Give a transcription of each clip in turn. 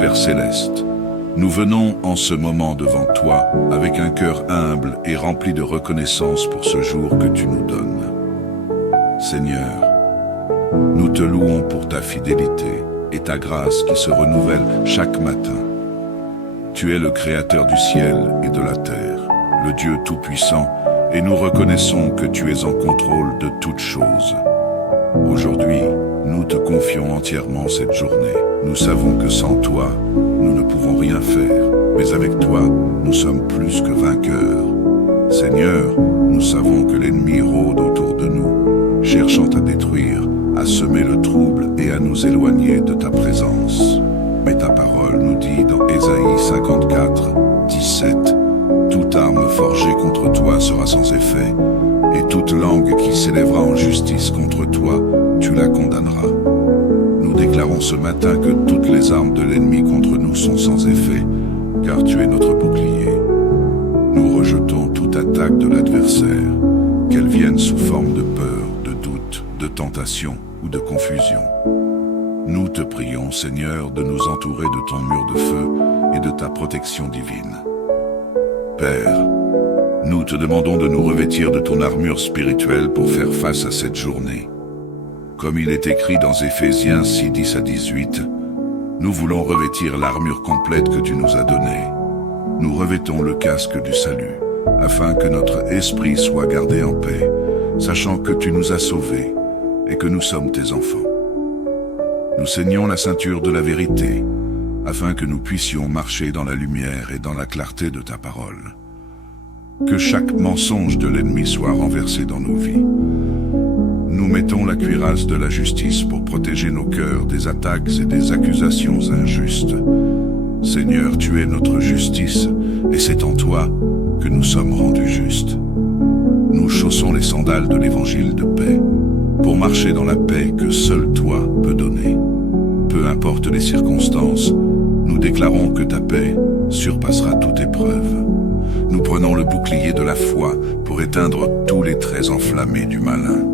Père céleste, nous venons en ce moment devant toi avec un cœur humble et rempli de reconnaissance pour ce jour que tu nous donnes. Seigneur, nous te louons pour ta fidélité et ta grâce qui se renouvelle chaque matin. Tu es le Créateur du ciel et de la terre, le Dieu Tout-Puissant, et nous reconnaissons que tu es en contrôle de toutes choses. Aujourd'hui, nous te confions entièrement cette journée. Nous savons que sans toi, nous ne pouvons rien faire, mais avec toi, nous sommes plus que vainqueurs. Seigneur, nous savons que l'ennemi rôde autour de nous, cherchant à détruire, à semer le trouble et à nous éloigner de ta présence. Mais ta parole nous dit dans Ésaïe 54, 17, « Toute arme forgée contre toi sera sans effet, et toute langue qui s'élèvera en justice contre toi, tu la condamneras. » Nous déclarons ce matin que toutes les armes de l'ennemi contre nous sont sans effet, car tu es notre bouclier. Nous rejetons toute attaque de l'adversaire, qu'elle vienne sous forme de peur, de doute, de tentation ou de confusion. Nous te prions, Seigneur, de nous entourer de ton mur de feu et de ta protection divine. Père, nous te demandons de nous revêtir de ton armure spirituelle pour faire face à cette journée. Comme il est écrit dans Éphésiens 6, 10 à 18, nous voulons revêtir l'armure complète que tu nous as donnée. Nous revêtons le casque du salut, afin que notre esprit soit gardé en paix, sachant que tu nous as sauvés et que nous sommes tes enfants. Nous ceignons la ceinture de la vérité, afin que nous puissions marcher dans la lumière et dans la clarté de ta parole. Que chaque mensonge de l'ennemi soit renversé dans nos vies. Nous mettons la cuirasse de la justice pour protéger nos cœurs des attaques et des accusations injustes. Seigneur, tu es notre justice, et c'est en toi que nous sommes rendus justes. Nous chaussons les sandales de l'évangile de paix, pour marcher dans la paix que seul toi peux donner. Peu importe les circonstances, nous déclarons que ta paix surpassera toute épreuve. Nous prenons le bouclier de la foi pour éteindre tous les traits enflammés du malin.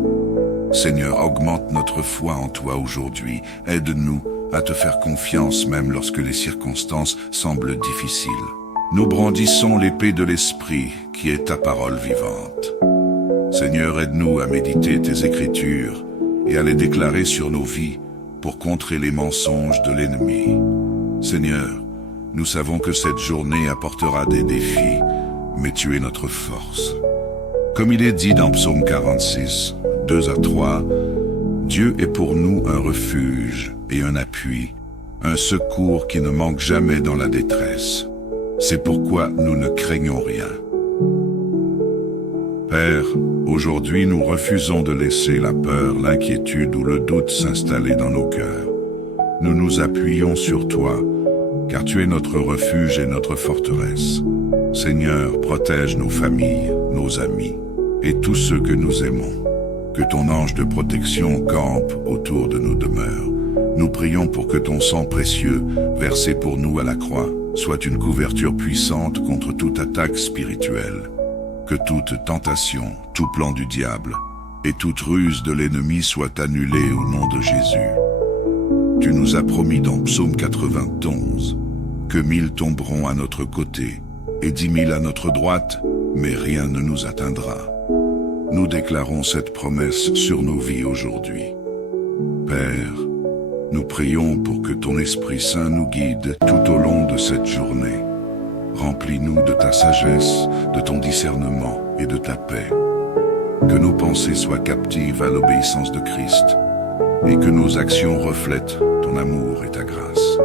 Seigneur, augmente notre foi en toi aujourd'hui. Aide-nous à te faire confiance même lorsque les circonstances semblent difficiles. Nous brandissons l'épée de l'Esprit qui est ta parole vivante. Seigneur, aide-nous à méditer tes Écritures et à les déclarer sur nos vies pour contrer les mensonges de l'ennemi. Seigneur, nous savons que cette journée apportera des défis, mais tu es notre force. Comme il est dit dans Psaume 46, 2 à 3, Dieu est pour nous un refuge et un appui, un secours qui ne manque jamais dans la détresse. C'est pourquoi nous ne craignons rien. Père, aujourd'hui nous refusons de laisser la peur, l'inquiétude ou le doute s'installer dans nos cœurs. Nous nous appuyons sur toi, car tu es notre refuge et notre forteresse. Seigneur, protège nos familles, nos amis et tous ceux que nous aimons. Que ton ange de protection campe autour de nos demeures. Nous prions pour que ton sang précieux, versé pour nous à la croix, soit une couverture puissante contre toute attaque spirituelle. Que toute tentation, tout plan du diable et toute ruse de l'ennemi soit annulée au nom de Jésus. Tu nous as promis dans Psaume 91 que 1000 tomberont à notre côté et 10 000 à notre droite, mais rien ne nous atteindra. Nous déclarons cette promesse sur nos vies aujourd'hui. Père, nous prions pour que ton Esprit Saint nous guide tout au long de cette journée. Remplis-nous de ta sagesse, de ton discernement et de ta paix. Que nos pensées soient captives à l'obéissance de Christ et que nos actions reflètent ton amour et ta grâce.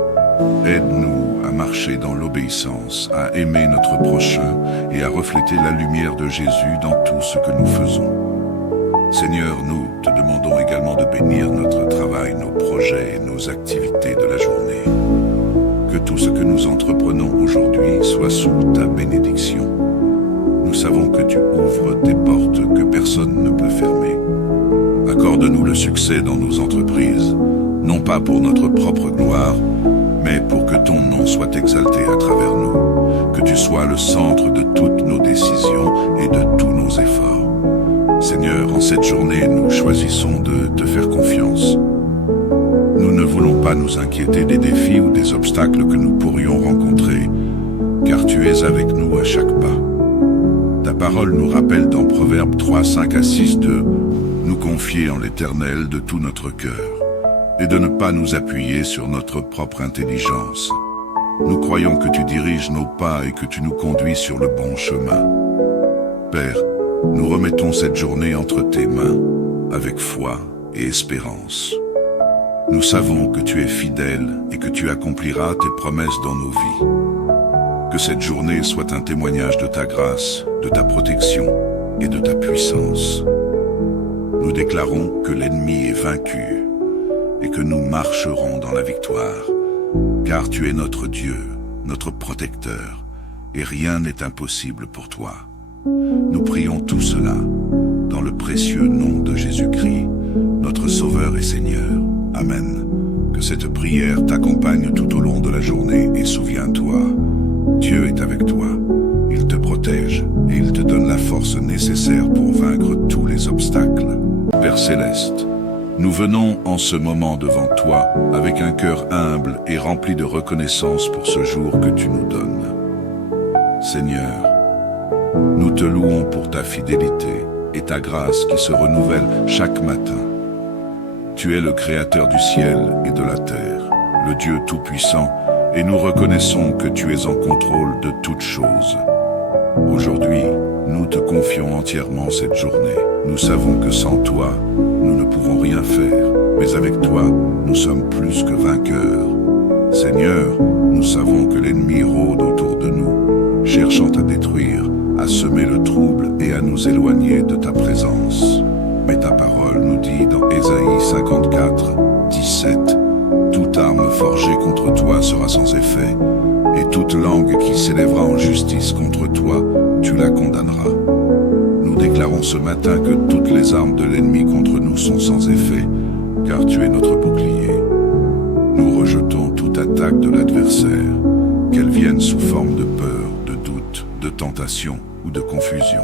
Aide-nous à marcher dans l'obéissance, à aimer notre prochain et à refléter la lumière de Jésus dans tout ce que nous faisons. Seigneur, nous te demandons également de bénir notre travail, nos projets et nos activités de la journée. Que tout ce que nous entreprenons aujourd'hui soit sous ta bénédiction. Nous savons que tu ouvres des portes que personne ne peut fermer. Accorde-nous le succès dans nos entreprises, non pas pour notre propre gloire, mais pour que ton nom soit exalté à travers nous, que tu sois le centre de toutes nos décisions et de tous nos efforts. Seigneur, en cette journée, nous choisissons de te faire confiance. Nous ne ne voulons pas nous inquiéter des défis ou des obstacles que nous pourrions rencontrer, car tu es avec nous à chaque pas. Ta parole nous rappelle dans Proverbes 3, 5 à 6 de nous confier en l'Éternel de tout notre cœur et de ne pas nous appuyer sur notre propre intelligence. Nous croyons que tu diriges nos pas et que tu nous conduis sur le bon chemin. Père, nous remettons cette journée entre tes mains, avec foi et espérance. Nous savons que tu es fidèle et que tu accompliras tes promesses dans nos vies. Que cette journée soit un témoignage de ta grâce, de ta protection et de ta puissance. Nous déclarons que l'ennemi est vaincu et que nous marcherons dans la victoire, car tu es notre Dieu, notre protecteur, et rien n'est impossible pour toi. Nous prions tout cela dans le précieux nom de Jésus-Christ, notre Sauveur et Seigneur. Amen. Que cette prière t'accompagne tout au long de la journée et souviens-toi, Dieu est avec toi. Il te protège et il te donne la force nécessaire pour vaincre tous les obstacles. Père Céleste, nous venons en ce moment devant toi avec un cœur humble et rempli de reconnaissance pour ce jour que tu nous donnes. Seigneur, nous te louons pour ta fidélité et ta grâce qui se renouvelle chaque matin. Tu es le Créateur du ciel et de la terre, le Dieu Tout-Puissant, et nous reconnaissons que tu es en contrôle de toutes choses. Aujourd'hui, nous te confions entièrement cette journée. Nous savons que sans toi, nous ne pouvons rien faire, mais avec toi, nous sommes plus que vainqueurs. Seigneur, nous savons que l'ennemi rôde autour de nous, cherchant à détruire, à semer le trouble et à nous éloigner de ta présence. Mais ta parole nous dit dans Ésaïe 54, 17, « Toute arme forgée contre toi sera sans effet, et toute langue qui s'élèvera en justice contre toi, tu la condamneras. » Nous déclarons ce matin que toutes les armes de l'ennemi contre nous sont sans effet, car tu es notre bouclier. Nous rejetons toute attaque de l'adversaire, qu'elle vienne sous forme de peur, de doute, de tentation ou de confusion.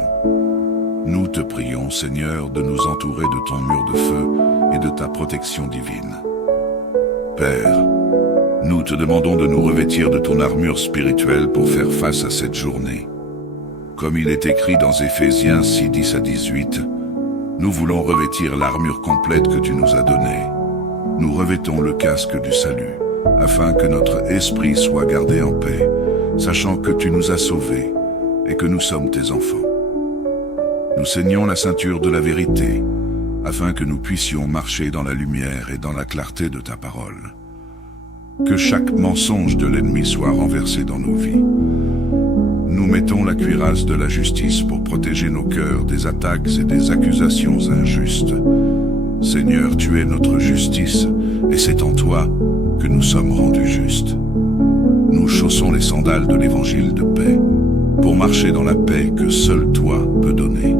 Nous te prions, Seigneur, de nous entourer de ton mur de feu et de ta protection divine. Père, nous te demandons de nous revêtir de ton armure spirituelle pour faire face à cette journée. Comme il est écrit dans Éphésiens 6, 10 à 18, nous voulons revêtir l'armure complète que tu nous as donnée. Nous revêtons le casque du salut, afin que notre esprit soit gardé en paix, sachant que tu nous as sauvés et que nous sommes tes enfants. Nous ceignons la ceinture de la vérité, afin que nous puissions marcher dans la lumière et dans la clarté de ta parole. Que chaque mensonge de l'ennemi soit renversé dans nos vies. Nous mettons la cuirasse de la justice pour protéger nos cœurs des attaques et des accusations injustes. Seigneur, tu es notre justice, et c'est en toi que nous sommes rendus justes. Nous chaussons les sandales de l'évangile de paix, pour marcher dans la paix que seul toi peux donner.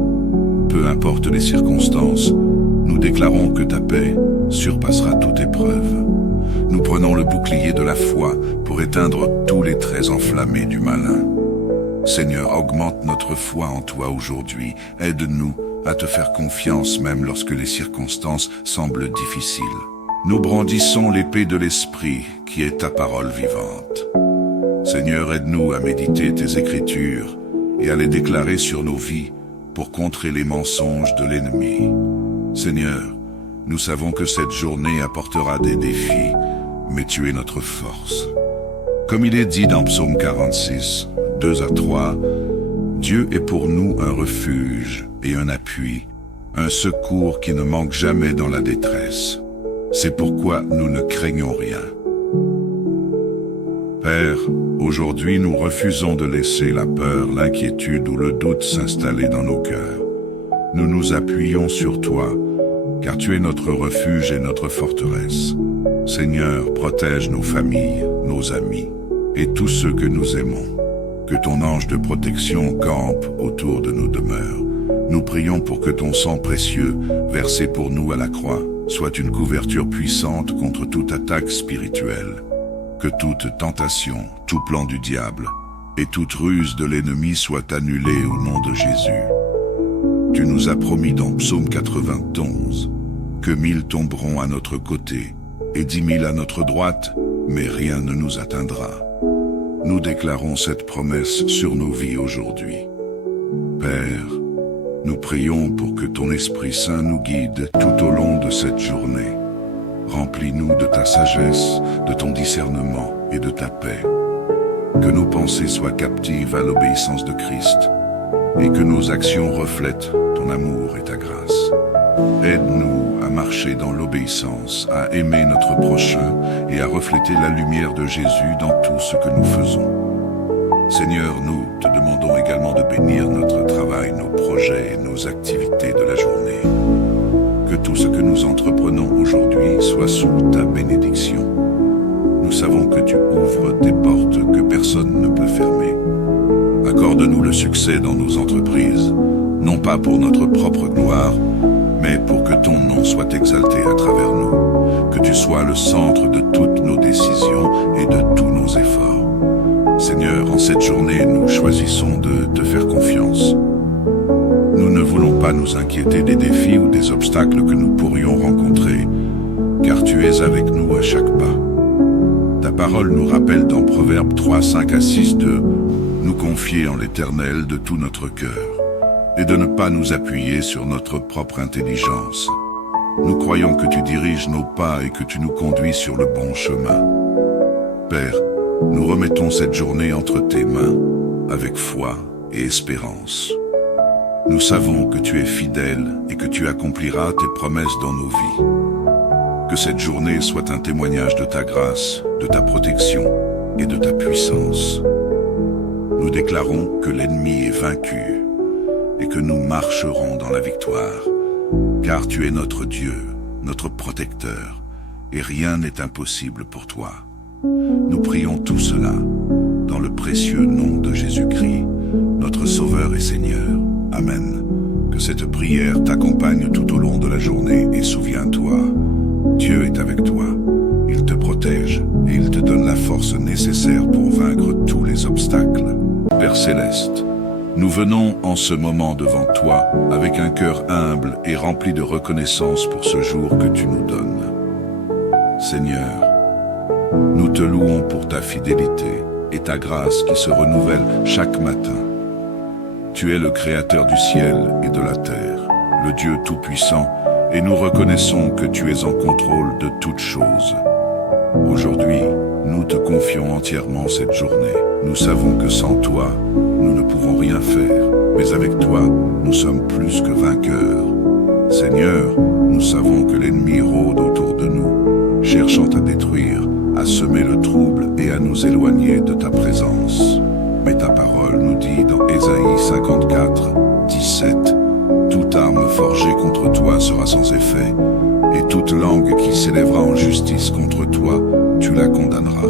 Peu importe les circonstances, nous déclarons que ta paix surpassera toute épreuve. Nous prenons le bouclier de la foi pour éteindre tous les traits enflammés du malin. Seigneur, augmente notre foi en toi aujourd'hui. Aide-nous à te faire confiance même lorsque les circonstances semblent difficiles. Nous brandissons l'épée de l'Esprit qui est ta parole vivante. Seigneur, aide-nous à méditer tes Écritures et à les déclarer sur nos vies pour contrer les mensonges de l'ennemi. Seigneur, nous savons que cette journée apportera des défis, mais tu es notre force. Comme il est dit dans Psaume 46, 2 à 3, Dieu est pour nous un refuge et un appui, un secours qui ne manque jamais dans la détresse. C'est pourquoi nous ne craignons rien. Père, aujourd'hui nous refusons de laisser la peur, l'inquiétude ou le doute s'installer dans nos cœurs. Nous nous appuyons sur toi, car tu es notre refuge et notre forteresse. Seigneur, protège nos familles, nos amis et tous ceux que nous aimons. Que ton ange de protection campe autour de nos demeures. Nous prions pour que ton sang précieux, versé pour nous à la croix, soit une couverture puissante contre toute attaque spirituelle. Que toute tentation, tout plan du diable et toute ruse de l'ennemi soient annulés au nom de Jésus. Tu nous as promis dans Psaume 91 que 1000 tomberont à notre côté et 10 000 à notre droite, mais rien ne nous atteindra. Nous déclarons cette promesse sur nos vies aujourd'hui. Père, nous prions pour que ton Esprit Saint nous guide tout au long de cette journée. Remplis-nous de ta sagesse, de ton discernement et de ta paix. Que nos pensées soient captives à l'obéissance de Christ et que nos actions reflètent ton amour et ta grâce. Aide-nous à marcher dans l'obéissance, à aimer notre prochain et à refléter la lumière de Jésus dans tout ce que nous faisons. Seigneur, nous te demandons également de bénir notre travail, nos projets et nos activités de la journée. Que tout ce que nous entreprenons aujourd'hui soit sous ta bénédiction. Nous savons que tu ouvres des portes que personne ne peut fermer. Accorde-nous le succès dans nos entreprises, non pas pour notre propre gloire, mais pour que ton nom soit exalté à travers nous, que tu sois le centre de toutes nos décisions et de tous nos efforts. Seigneur, en cette journée, nous choisissons de te faire confiance. Nous ne voulons pas nous inquiéter des défis ou des obstacles que nous pourrions rencontrer, car tu es avec nous à chaque pas. Ta parole nous rappelle dans Proverbes 3, 5 à 6 de nous confier en l'Éternel de tout notre cœur et de ne pas nous appuyer sur notre propre intelligence. Nous croyons que tu diriges nos pas et que tu nous conduis sur le bon chemin. Père, nous remettons cette journée entre tes mains, avec foi et espérance. Nous savons que tu es fidèle et que tu accompliras tes promesses dans nos vies. Que cette journée soit un témoignage de ta grâce, de ta protection et de ta puissance. Nous déclarons que l'ennemi est vaincu et que nous marcherons dans la victoire, car tu es notre Dieu, notre protecteur, et rien n'est impossible pour toi. Nous prions tout cela dans le précieux nom de Jésus-Christ, notre Sauveur et Seigneur. Amen. Que cette prière t'accompagne tout au long de la journée et souviens-toi, Dieu est avec toi. Il te protège et il te donne la force nécessaire pour vaincre tous les obstacles. Père Céleste, nous venons en ce moment devant toi avec un cœur humble et rempli de reconnaissance pour ce jour que tu nous donnes. Seigneur, nous te louons pour ta fidélité et ta grâce qui se renouvelle chaque matin. Tu es le Créateur du ciel et de la terre, le Dieu Tout-Puissant, et nous reconnaissons que tu es en contrôle de toutes choses. Aujourd'hui, nous te confions entièrement cette journée. Nous savons que sans toi, nous ne pouvons rien faire, mais avec toi, nous sommes plus que vainqueurs. Seigneur, nous savons que l'ennemi rôde autour de nous, cherchant à détruire, à semer le trouble et à nous éloigner de ta présence. Mais ta parole nous dit dans Ésaïe 54, 17, « Toute arme forgée contre toi sera sans effet, et toute langue qui s'élèvera en justice contre toi, tu la condamneras. »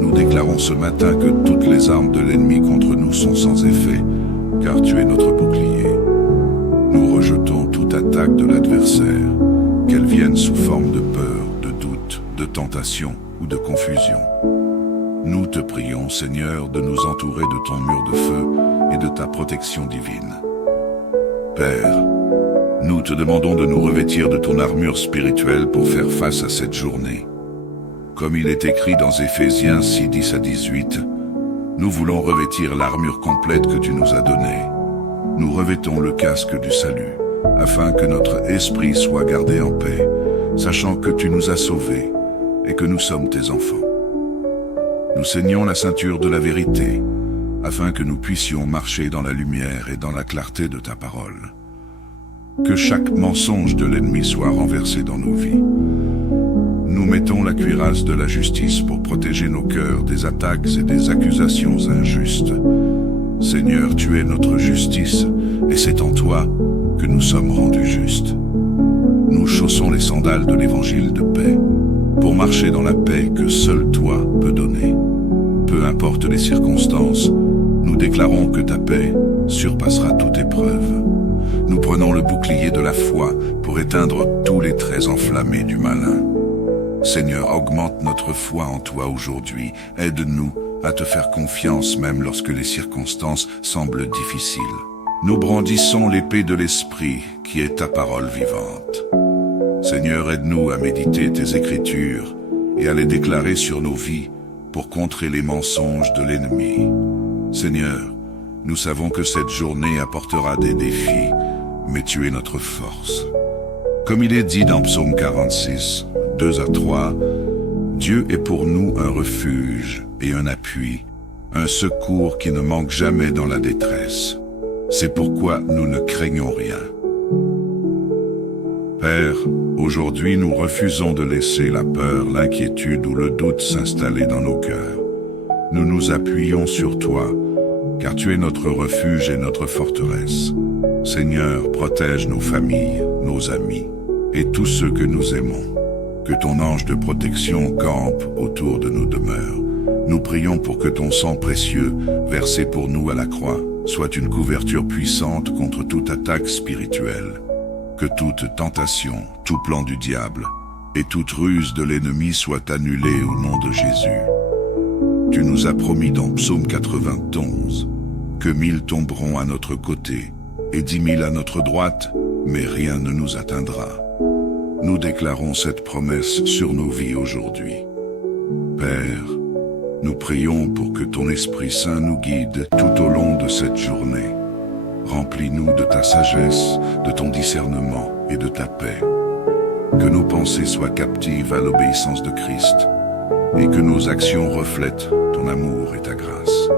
Nous déclarons ce matin que toutes les armes de l'ennemi contre nous sont sans effet, car tu es notre bouclier. Nous rejetons toute attaque de l'adversaire, qu'elle vienne sous forme de peur, de doute, de tentation ou de confusion. Nous te prions, Seigneur, de nous entourer de ton mur de feu et de ta protection divine. Père, nous te demandons de nous revêtir de ton armure spirituelle pour faire face à cette journée. Comme il est écrit dans Éphésiens 6, 10 à 18, nous voulons revêtir l'armure complète que tu nous as donnée. Nous revêtons le casque du salut, afin que notre esprit soit gardé en paix, sachant que tu nous as sauvés et que nous sommes tes enfants. Nous ceignons la ceinture de la vérité, afin que nous puissions marcher dans la lumière et dans la clarté de ta parole. Que chaque mensonge de l'ennemi soit renversé dans nos vies. Nous mettons la cuirasse de la justice pour protéger nos cœurs des attaques et des accusations injustes. Seigneur, tu es notre justice, et c'est en toi que nous sommes rendus justes. Nous chaussons les sandales de l'évangile de paix, pour marcher dans la paix que seul toi peux donner. Peu importe les circonstances, nous déclarons que ta paix surpassera toute épreuve. Nous prenons le bouclier de la foi pour éteindre tous les traits enflammés du malin. Seigneur, augmente notre foi en toi aujourd'hui. Aide-nous à te faire confiance même lorsque les circonstances semblent difficiles. Nous brandissons l'épée de l'Esprit qui est ta parole vivante. Seigneur, aide-nous à méditer tes Écritures et à les déclarer sur nos vies pour contrer les mensonges de l'ennemi. Seigneur, nous savons que cette journée apportera des défis, mais tu es notre force. Comme il est dit dans Psaume 46, 2 à 3, Dieu est pour nous un refuge et un appui, un secours qui ne manque jamais dans la détresse. C'est pourquoi nous ne craignons rien. Père, aujourd'hui nous refusons de laisser la peur, l'inquiétude ou le doute s'installer dans nos cœurs. Nous nous appuyons sur toi, car tu es notre refuge et notre forteresse. Seigneur, protège nos familles, nos amis et tous ceux que nous aimons. Que ton ange de protection campe autour de nos demeures. Nous prions pour que ton sang précieux, versé pour nous à la croix, soit une couverture puissante contre toute attaque spirituelle. Que toute tentation, tout plan du diable et toute ruse de l'ennemi soit annulée au nom de Jésus. Tu nous as promis dans Psaume 91 que 1000 tomberont à notre côté et 10 000 à notre droite, mais rien ne nous atteindra. Nous déclarons cette promesse sur nos vies aujourd'hui. Père, nous prions pour que ton Esprit Saint nous guide tout au long de cette journée. Remplis-nous de ta sagesse, de ton discernement et de ta paix. Que nos pensées soient captives à l'obéissance de Christ et que nos actions reflètent ton amour et ta grâce.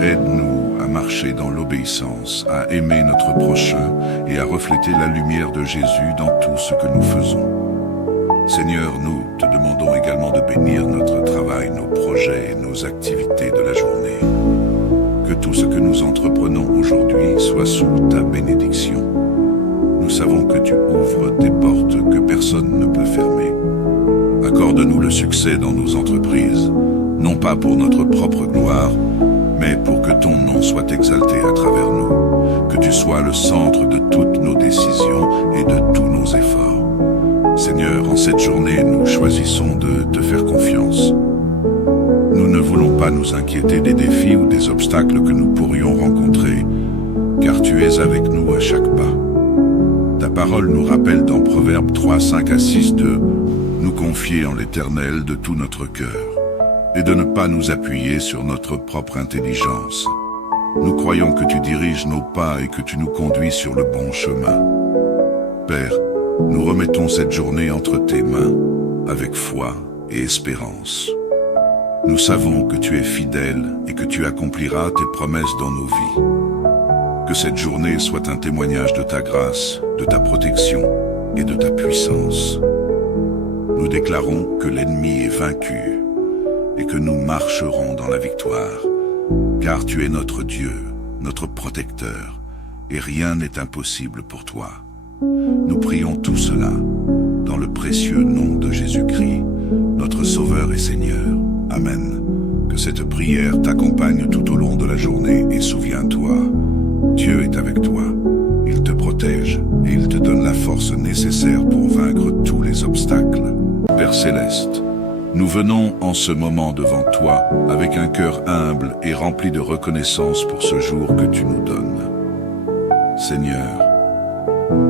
Aide-nous à marcher dans l'obéissance, à aimer notre prochain et à refléter la lumière de Jésus dans tout ce que nous faisons. Seigneur, nous te demandons également de bénir notre travail, nos projets et nos activités de la journée. Que tout ce que nous entreprenons aujourd'hui soit sous ta bénédiction. Nous savons que tu ouvres des portes que personne ne peut fermer. Accorde-nous le succès dans nos entreprises, non pas pour notre propre gloire, mais pour que ton nom soit exalté à travers nous, que tu sois le centre de toutes nos décisions et de tous nos efforts. Seigneur, en cette journée, nous choisissons de te faire confiance. Nous ne voulons pas nous inquiéter des défis ou des obstacles que nous pourrions rencontrer, car tu es avec nous à chaque pas. Ta parole nous rappelle dans Proverbes 3, 5 à 6 de nous confier en l'Éternel de tout notre cœur et de ne pas nous appuyer sur notre propre intelligence. Nous croyons que tu diriges nos pas et que tu nous conduis sur le bon chemin. Père, nous remettons cette journée entre tes mains, avec foi et espérance. Nous savons que tu es fidèle et que tu accompliras tes promesses dans nos vies. Que cette journée soit un témoignage de ta grâce, de ta protection et de ta puissance. Nous déclarons que l'ennemi est vaincu et que nous marcherons dans la victoire, car tu es notre Dieu, notre protecteur, et rien n'est impossible pour toi. Nous prions tout cela dans le précieux nom de Jésus-Christ, notre Sauveur et Seigneur. Amen. Que cette prière t'accompagne tout au long de la journée et souviens-toi, Dieu est avec toi. Il te protège et il te donne la force nécessaire pour vaincre tous les obstacles. Père Céleste, nous venons en ce moment devant toi avec un cœur humble et rempli de reconnaissance pour ce jour que tu nous donnes. Seigneur,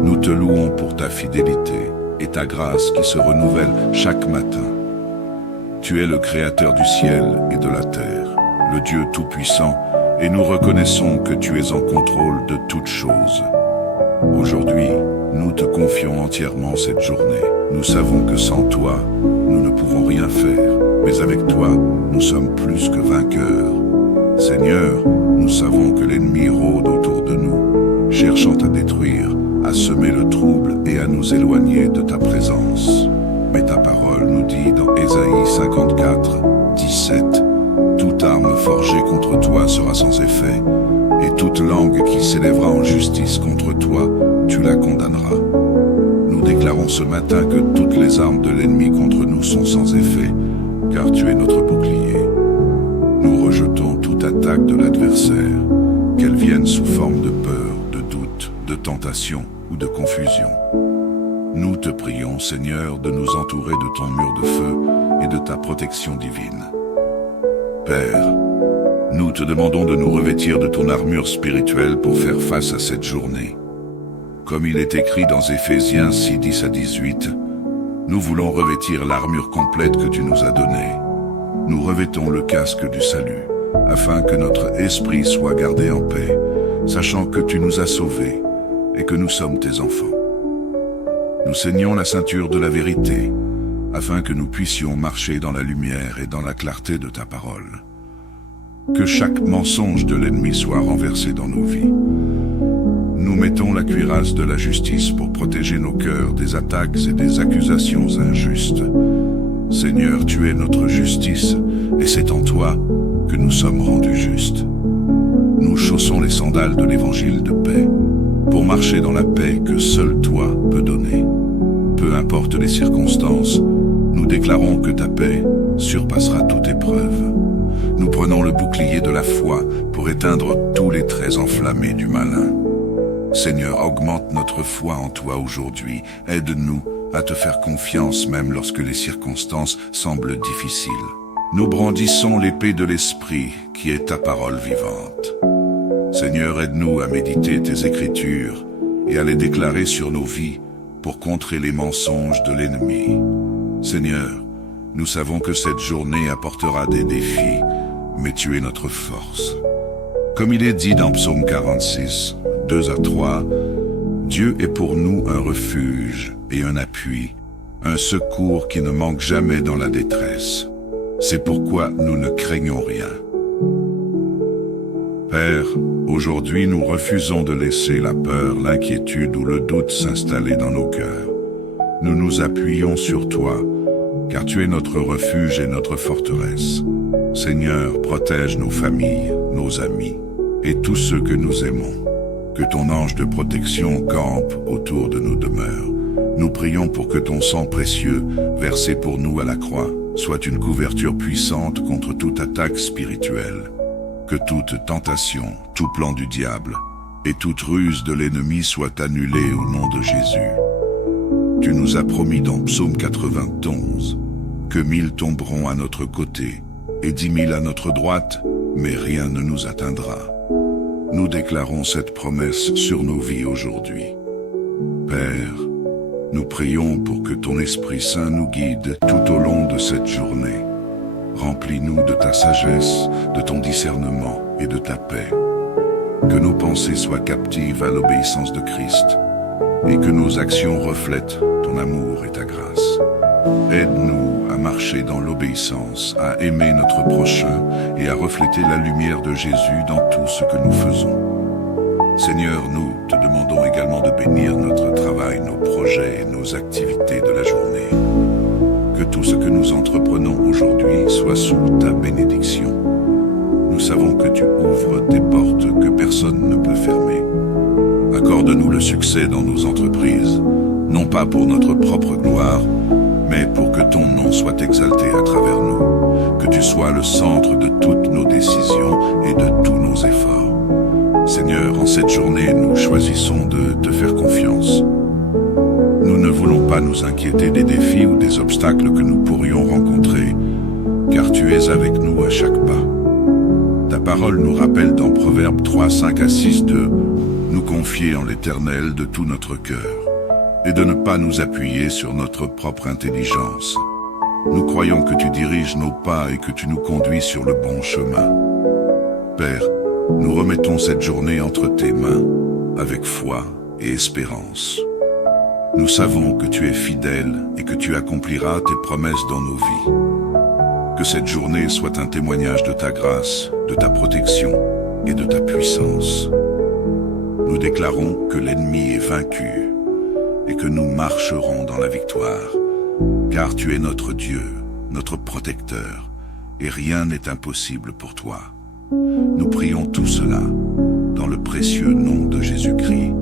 nous te louons pour ta fidélité et ta grâce qui se renouvelle chaque matin. Tu es le Créateur du ciel et de la terre, le Dieu Tout-Puissant, et nous reconnaissons que tu es en contrôle de toutes choses. Aujourd'hui, nous te confions entièrement cette journée. Nous savons que sans toi, nous ne pouvons rien faire, mais avec toi, nous sommes plus que vainqueurs. Seigneur, nous savons que l'ennemi rôde autour de nous, cherchant à détruire, à semer le trouble et à nous éloigner de ta présence. Mais ta parole nous dit dans Ésaïe 54, 17, « Toute arme forgée contre toi sera sans effet, et toute langue qui s'élèvera en justice contre toi, tu la condamneras. » Nous déclarons ce matin que toutes les armes de l'ennemi contre nous sont sans effet, car tu es notre bouclier. Nous rejetons toute attaque de l'adversaire, qu'elle vienne sous forme de peur, de doute, de tentation ou de confusion. Nous te prions, Seigneur, de nous entourer de ton mur de feu et de ta protection divine. Père, nous te demandons de nous revêtir de ton armure spirituelle pour faire face à cette journée. Comme il est écrit dans Éphésiens 6, 10 à 18, Nous voulons revêtir l'armure complète que tu nous as donnée. Nous revêtons le casque du salut, afin que notre esprit soit gardé en paix, sachant que tu nous as sauvés et que nous sommes tes enfants. Nous ceignons la ceinture de la vérité, afin que nous puissions marcher dans la lumière et dans la clarté de ta parole. Que chaque mensonge de l'ennemi soit renversé dans nos vies. Nous mettons la cuirasse de la justice pour protéger nos cœurs des attaques et des accusations injustes. Seigneur, tu es notre justice, et c'est en toi que nous sommes rendus justes. Nous chaussons les sandales de l'évangile de paix, pour marcher dans la paix que seul toi peux donner. Peu importe les circonstances, nous déclarons que ta paix surpassera toute épreuve. Nous prenons le bouclier de la foi pour éteindre tous les traits enflammés du malin. Seigneur, augmente notre foi en toi aujourd'hui. Aide-nous à te faire confiance même lorsque les circonstances semblent difficiles. Nous brandissons l'épée de l'Esprit qui est ta parole vivante. Seigneur, aide-nous à méditer tes Écritures et à les déclarer sur nos vies pour contrer les mensonges de l'ennemi. Seigneur, nous savons que cette journée apportera des défis, mais tu es notre force. Comme il est dit dans Psaume 46, 2 à 3, Dieu est pour nous un refuge et un appui, un secours qui ne manque jamais dans la détresse. C'est pourquoi nous ne craignons rien. Père, aujourd'hui nous refusons de laisser la peur, l'inquiétude ou le doute s'installer dans nos cœurs. Nous nous appuyons sur toi, car tu es notre refuge et notre forteresse. Seigneur, protège nos familles, nos amis et tous ceux que nous aimons. Que ton ange de protection campe autour de nos demeures. Nous prions pour que ton sang précieux, versé pour nous à la croix, soit une couverture puissante contre toute attaque spirituelle. Que toute tentation, tout plan du diable et toute ruse de l'ennemi soit annulée au nom de Jésus. Tu nous as promis dans Psaume 91 que 1000 tomberont à notre côté et 10 000 à notre droite, mais rien ne nous atteindra. Nous déclarons cette promesse sur nos vies aujourd'hui. Père, nous prions pour que ton Esprit Saint nous guide tout au long de cette journée. Remplis-nous de ta sagesse, de ton discernement et de ta paix. Que nos pensées soient captives à l'obéissance de Christ et que nos actions reflètent ton amour et ta grâce. Aide-nous à marcher dans l'obéissance, à aimer notre prochain et à refléter la lumière de Jésus dans tout ce que nous faisons. Seigneur, nous te demandons également de bénir notre travail, nos projets et nos activités de la journée. Que tout ce que nous entreprenons aujourd'hui soit sous ta bénédiction. Nous savons que tu ouvres des portes que personne ne peut fermer. Accorde-nous le succès dans nos entreprises, non pas pour notre propre gloire, mais pour que ton nom soit exalté à travers nous, que tu sois le centre de toutes nos décisions et de tous nos efforts. Seigneur, en cette journée, nous choisissons de te faire confiance. Nous ne voulons pas nous inquiéter des défis ou des obstacles que nous pourrions rencontrer, car tu es avec nous à chaque pas. Ta parole nous rappelle dans Proverbes 3, 5 à 6 de nous confier en l'Éternel de tout notre cœur, et de ne pas nous appuyer sur notre propre intelligence. Nous croyons que tu diriges nos pas et que tu nous conduis sur le bon chemin. Père, nous remettons cette journée entre tes mains, avec foi et espérance. Nous savons que tu es fidèle et que tu accompliras tes promesses dans nos vies. Que cette journée soit un témoignage de ta grâce, de ta protection et de ta puissance. Nous déclarons que l'ennemi est vaincu et que nous marcherons dans la victoire, car tu es notre Dieu, notre protecteur, et rien n'est impossible pour toi. Nous prions tout cela dans le précieux nom de Jésus-Christ,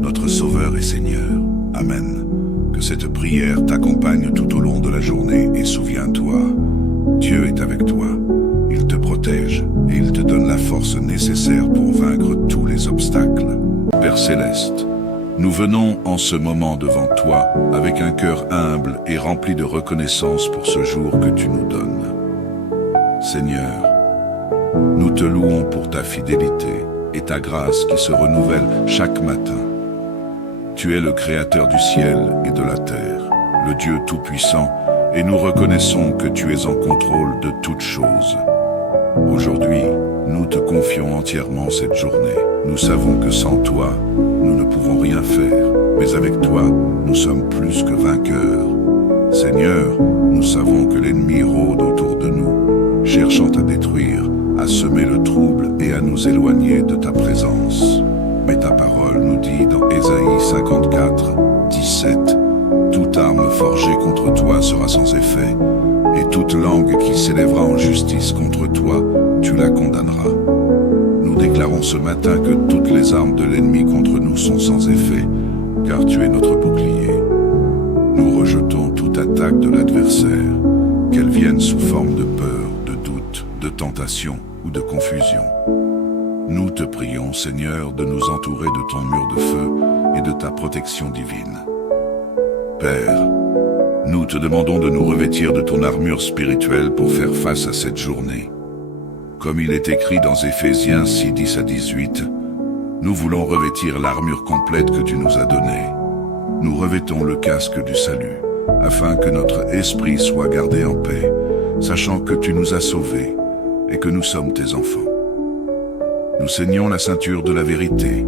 notre Sauveur et Seigneur. Amen. Que cette prière t'accompagne tout au long de la journée et souviens-toi, Dieu est avec toi. Il te protège et il te donne la force nécessaire pour vaincre tous les obstacles. Père Céleste, nous venons en ce moment devant toi avec un cœur humble et rempli de reconnaissance pour ce jour que tu nous donnes. Seigneur, nous te louons pour ta fidélité et ta grâce qui se renouvelle chaque matin. Tu es le Créateur du ciel et de la terre, le Dieu Tout-Puissant, et nous reconnaissons que tu es en contrôle de toutes choses. Aujourd'hui, nous te confions entièrement cette journée. Nous savons que sans toi, nous ne pouvons rien faire, mais avec toi, nous sommes plus que vainqueurs. Seigneur, nous savons que l'ennemi rôde autour de nous, cherchant à détruire, à semer le trouble et à nous éloigner de ta présence. Mais ta parole nous dit dans Ésaïe 54, 17, « Toute arme forgée contre toi sera sans effet, et toute langue qui s'élèvera en justice contre toi, tu la condamneras. » Nous déclarons ce matin que toutes les armes de l'ennemi contre nous sont sans effet, car tu es notre bouclier. Nous rejetons toute attaque de l'adversaire, qu'elle vienne sous forme de peur, de doute, de tentation ou de confusion. Nous te prions, Seigneur, de nous entourer de ton mur de feu et de ta protection divine. Père, nous te demandons de nous revêtir de ton armure spirituelle pour faire face à cette journée. Comme il est écrit dans Éphésiens 6, 10 à 18, nous voulons revêtir l'armure complète que tu nous as donnée. Nous revêtons le casque du salut, afin que notre esprit soit gardé en paix, sachant que tu nous as sauvés et que nous sommes tes enfants. Nous ceignons la ceinture de la vérité,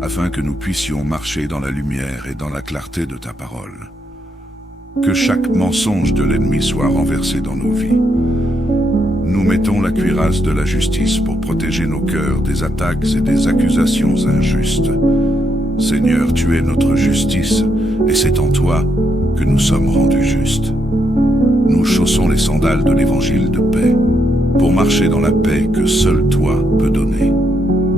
afin que nous puissions marcher dans la lumière et dans la clarté de ta parole. Que chaque mensonge de l'ennemi soit renversé dans nos vies. Nous mettons la cuirasse de la justice pour protéger nos cœurs des attaques et des accusations injustes. Seigneur, tu es notre justice, et c'est en toi que nous sommes rendus justes. Nous chaussons les sandales de l'évangile de paix, pour marcher dans la paix que seul toi peux donner.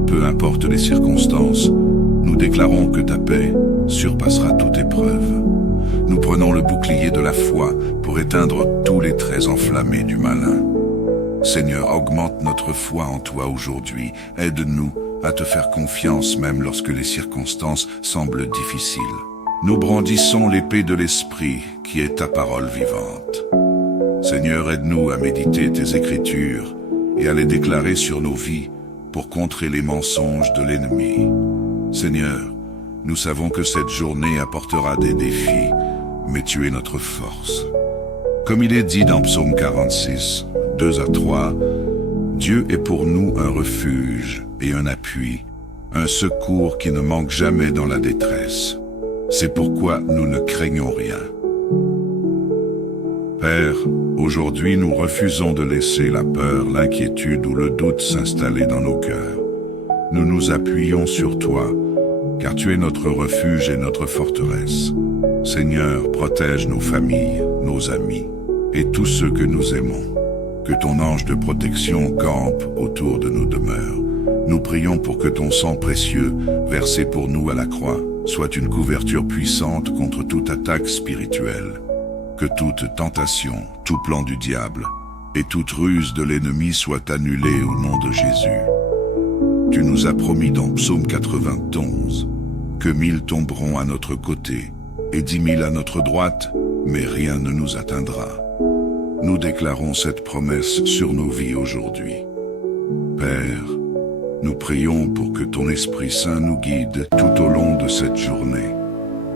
Peu importe les circonstances, nous déclarons que ta paix surpassera toute épreuve. Nous prenons le bouclier de la foi pour éteindre tous les traits enflammés du malin. Seigneur, augmente notre foi en toi aujourd'hui. Aide-nous à te faire confiance même lorsque les circonstances semblent difficiles. Nous brandissons l'épée de l'Esprit qui est ta parole vivante. Seigneur, aide-nous à méditer tes Écritures et à les déclarer sur nos vies pour contrer les mensonges de l'ennemi. Seigneur, nous savons que cette journée apportera des défis, mais tu es notre force. Comme il est dit dans Psaume 46, 2 à 3, Dieu est pour nous un refuge et un appui, un secours qui ne manque jamais dans la détresse. C'est pourquoi nous ne craignons rien. Père, aujourd'hui nous refusons de laisser la peur, l'inquiétude ou le doute s'installer dans nos cœurs. Nous nous appuyons sur toi, car tu es notre refuge et notre forteresse. Seigneur, protège nos familles, nos amis et tous ceux que nous aimons. Que ton ange de protection campe autour de nos demeures. Nous prions pour que ton sang précieux, versé pour nous à la croix, soit une couverture puissante contre toute attaque spirituelle. Que toute tentation, tout plan du diable et toute ruse de l'ennemi soit annulée au nom de Jésus. Tu nous as promis dans Psaume 91 que 1000 tomberont à notre côté et 10 000 à notre droite, mais rien ne nous atteindra. Nous déclarons cette promesse sur nos vies aujourd'hui. Père, nous prions pour que ton Esprit Saint nous guide tout au long de cette journée.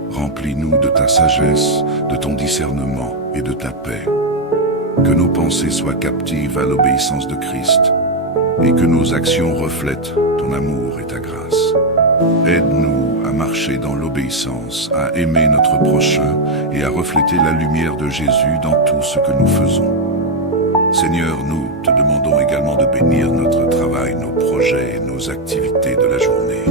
Remplis-nous de ta sagesse, de ton discernement et de ta paix. Que nos pensées soient captives à l'obéissance de Christ et que nos actions reflètent ton amour et ta grâce. Aide-nous à marcher dans l'obéissance, à aimer notre prochain et à refléter la lumière de Jésus dans tout ce que nous faisons. Seigneur, nous te demandons également de bénir notre travail, nos projets et nos activités de la journée.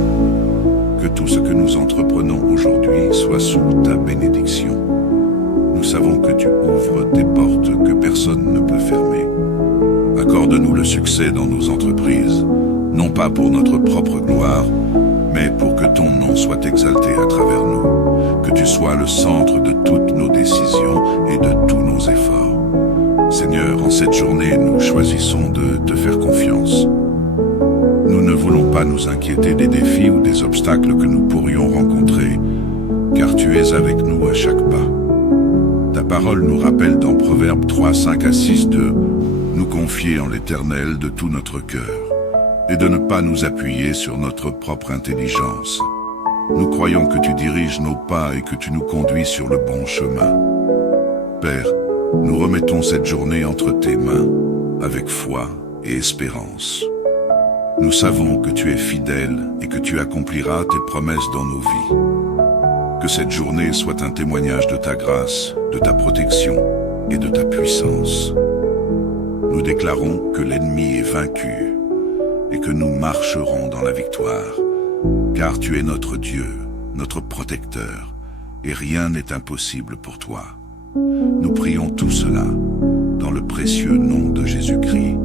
Que tout ce que nous entreprenons aujourd'hui soit sous ta bénédiction. Nous savons que tu ouvres des portes que personne ne peut fermer. Accorde-nous le succès dans nos entreprises, non pas pour notre propre gloire, mais pour que ton nom soit exalté à travers nous, que tu sois le centre de toutes nos décisions et de tous nos efforts. Seigneur, en cette journée, nous choisissons de te faire confiance. Nous ne voulons pas nous inquiéter des défis ou des obstacles que nous pourrions rencontrer, car tu es avec nous à chaque pas. Ta parole nous rappelle dans Proverbes 3, 5 à 6 de nous confier en l'Éternel de tout notre cœur et de ne pas nous appuyer sur notre propre intelligence. nous croyons que tu diriges nos pas et que tu nous conduis sur le bon chemin. Père, nous remettons cette journée entre tes mains, avec foi et espérance. Nous savons que tu es fidèle et que tu accompliras tes promesses dans nos vies. Que cette journée soit un témoignage de ta grâce, de ta protection et de ta puissance. Nous déclarons que l'ennemi est vaincu et que nous marcherons dans la victoire, car tu es notre Dieu, notre protecteur, et rien n'est impossible pour toi. Nous prions tout cela dans le précieux nom de Jésus-Christ,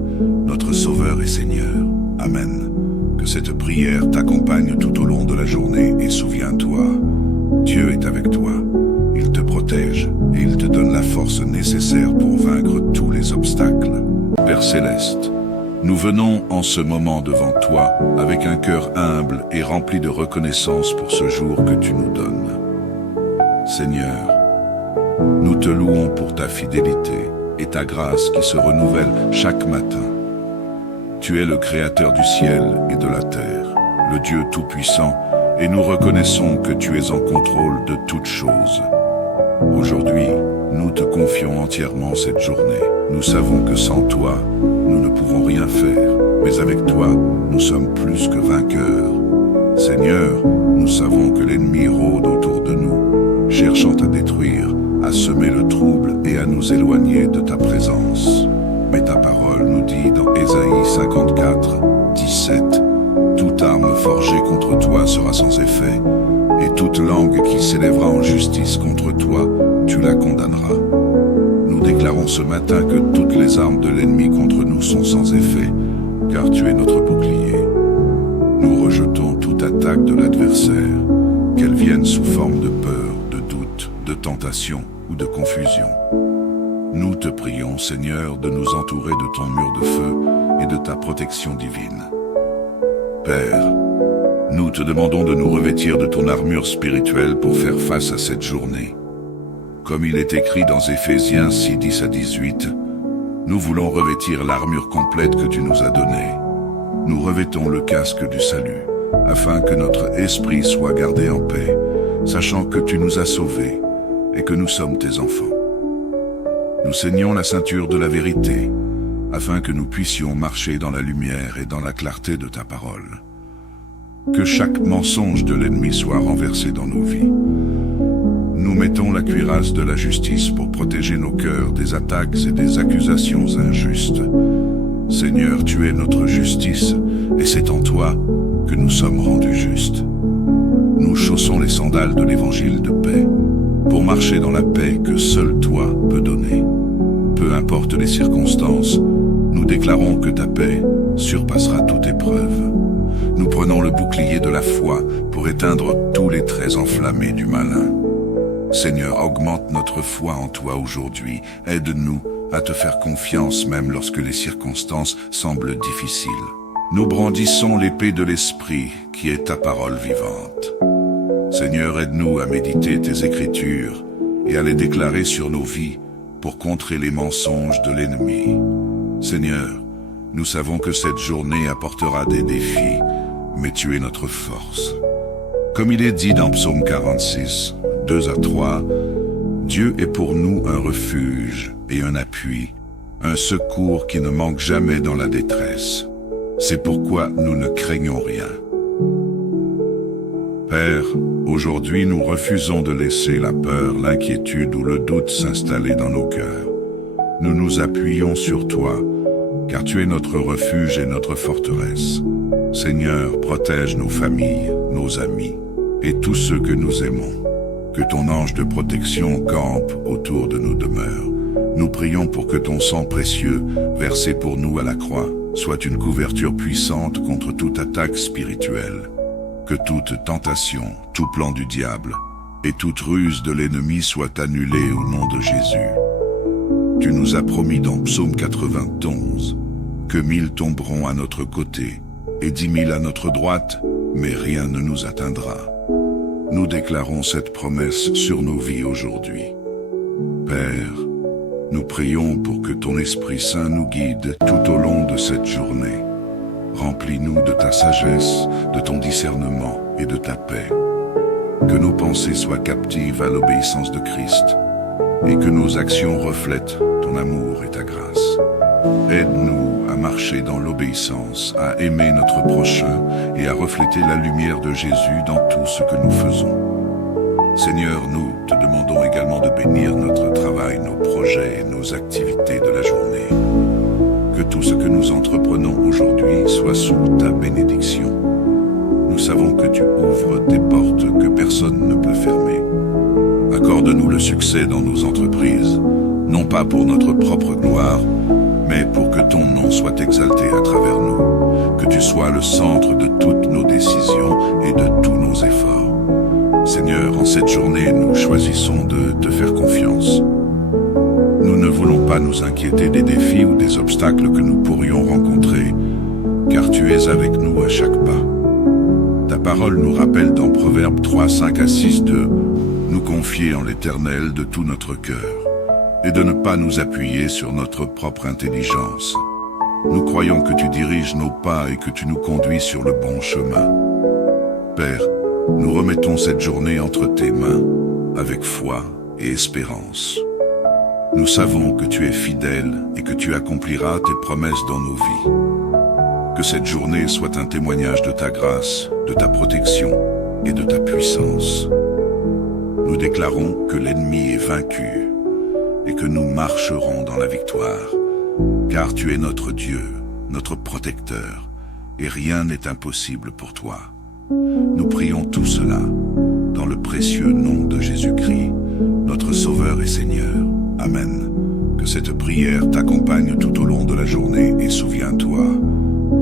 notre Sauveur et Seigneur. Amen. Que cette prière t'accompagne tout au long de la journée et souviens-toi, Dieu est avec toi. Il te protège et il te donne la force nécessaire pour vaincre tous les obstacles. Père Céleste, nous venons en ce moment devant toi avec un cœur humble et rempli de reconnaissance pour ce jour que tu nous donnes. Seigneur, nous te louons pour ta fidélité et ta grâce qui se renouvelle chaque matin. Tu es le Créateur du ciel et de la terre, le Dieu Tout-Puissant, et nous reconnaissons que tu es en contrôle de toutes choses. Aujourd'hui, nous te confions entièrement cette journée. Nous savons que sans toi, nous ne pouvons rien faire, mais avec toi, nous sommes plus que vainqueurs. Seigneur, nous savons que l'ennemi rôde autour de nous, cherchant à détruire, à semer le trouble et à nous éloigner de ta présence. Mais ta parole nous dit dans Ésaïe 54, 17, « Toute arme forgée contre toi sera sans effet, et toute langue qui s'élèvera en justice contre toi, tu la condamneras. » Nous déclarons ce matin que toutes les armes de l'ennemi contre nous sont sans effet, car tu es notre bouclier. Nous rejetons toute attaque de l'adversaire, qu'elle vienne sous forme de peur, de doute, de tentation ou de confusion. Nous te prions, Seigneur, de nous entourer de ton mur de feu et de ta protection divine. Père, nous te demandons de nous revêtir de ton armure spirituelle pour faire face à cette journée. Comme il est écrit dans Éphésiens 6, 10 à 18, nous voulons revêtir l'armure complète que tu nous as donnée. Nous revêtons le casque du salut, afin que notre esprit soit gardé en paix, sachant que tu nous as sauvés et que nous sommes tes enfants. Nous ceignons la ceinture de la vérité, afin que nous puissions marcher dans la lumière et dans la clarté de ta parole. Que chaque mensonge de l'ennemi soit renversé dans nos vies. Nous mettons la cuirasse de la justice pour protéger nos cœurs des attaques et des accusations injustes. Seigneur, tu es notre justice, et c'est en toi que nous sommes rendus justes. Nous chaussons les sandales de l'évangile de paix, pour marcher dans la paix que seul toi peux donner. Peu importe les circonstances, nous déclarons que ta paix surpassera toute épreuve. Nous prenons le bouclier de la foi pour éteindre tous les traits enflammés du malin. Seigneur, augmente notre foi en toi aujourd'hui. Aide-nous à te faire confiance même lorsque les circonstances semblent difficiles. Nous brandissons l'épée de l'Esprit qui est ta parole vivante. Seigneur, aide-nous à méditer tes Écritures et à les déclarer sur nos vies pour contrer les mensonges de l'ennemi. Seigneur, nous savons que cette journée apportera des défis, mais tu es notre force. Comme il est dit dans Psaume 46, 2 à 3, Dieu est pour nous un refuge et un appui, un secours qui ne manque jamais dans la détresse. C'est pourquoi nous ne craignons rien. Père, aujourd'hui nous refusons de laisser la peur, l'inquiétude ou le doute s'installer dans nos cœurs. Nous nous appuyons sur toi, car tu es notre refuge et notre forteresse. Seigneur, protège nos familles, nos amis et tous ceux que nous aimons. Que ton ange de protection campe autour de nos demeures. Nous prions pour que ton sang précieux, versé pour nous à la croix, soit une couverture puissante contre toute attaque spirituelle. Que toute tentation, tout plan du diable et toute ruse de l'ennemi soit annulée au nom de Jésus. Tu nous as promis dans Psaume 91 que 1000 tomberont à notre côté et 10 000 à notre droite, mais rien ne nous atteindra. Nous déclarons cette promesse sur nos vies aujourd'hui. Père, nous prions pour que ton Esprit Saint nous guide tout au long de cette journée. Remplis-nous de ta sagesse, de ton discernement et de ta paix. que nos pensées soient captives à l'obéissance de Christ et que nos actions reflètent ton amour et ta grâce. Aide-nous à marcher dans l'obéissance, à aimer notre prochain et à refléter la lumière de Jésus dans tout ce que nous faisons. Seigneur, nous te demandons également de bénir notre travail, nos projets et nos activités de la journée. Que tout ce que nous entreprenons aujourd'hui soit sous ta bénédiction. Nous savons que tu ouvres des portes que personne ne peut fermer. Accorde-nous le succès dans nos entreprises, non pas pour notre propre gloire, mais pour que ton nom soit exalté à travers nous, que tu sois le centre de toutes nos décisions et de tous nos efforts. Seigneur, en cette journée, nous choisissons de te faire confiance. Nous ne voulons pas nous inquiéter des défis ou des obstacles que nous pourrions rencontrer, car tu es avec nous à chaque pas. Ta parole nous rappelle dans Proverbes 3, 5 à 6 de nous confier en l'Éternel de tout notre cœur et de ne pas nous appuyer sur notre propre intelligence. Nous croyons que tu diriges nos pas et que tu nous conduis sur le bon chemin. Père, nous remettons cette journée entre tes mains, avec foi et espérance. Nous savons que tu es fidèle et que tu accompliras tes promesses dans nos vies. Que cette journée soit un témoignage de ta grâce, de ta protection et de ta puissance. Nous déclarons que l'ennemi est vaincu et que nous marcherons dans la victoire, car tu es notre Dieu, notre protecteur, et rien n'est impossible pour toi. Nous prions tout cela dans le précieux nom de Jésus-Christ, notre Sauveur et Seigneur. Amen. Que cette prière t'accompagne tout au long de la journée et souviens-toi,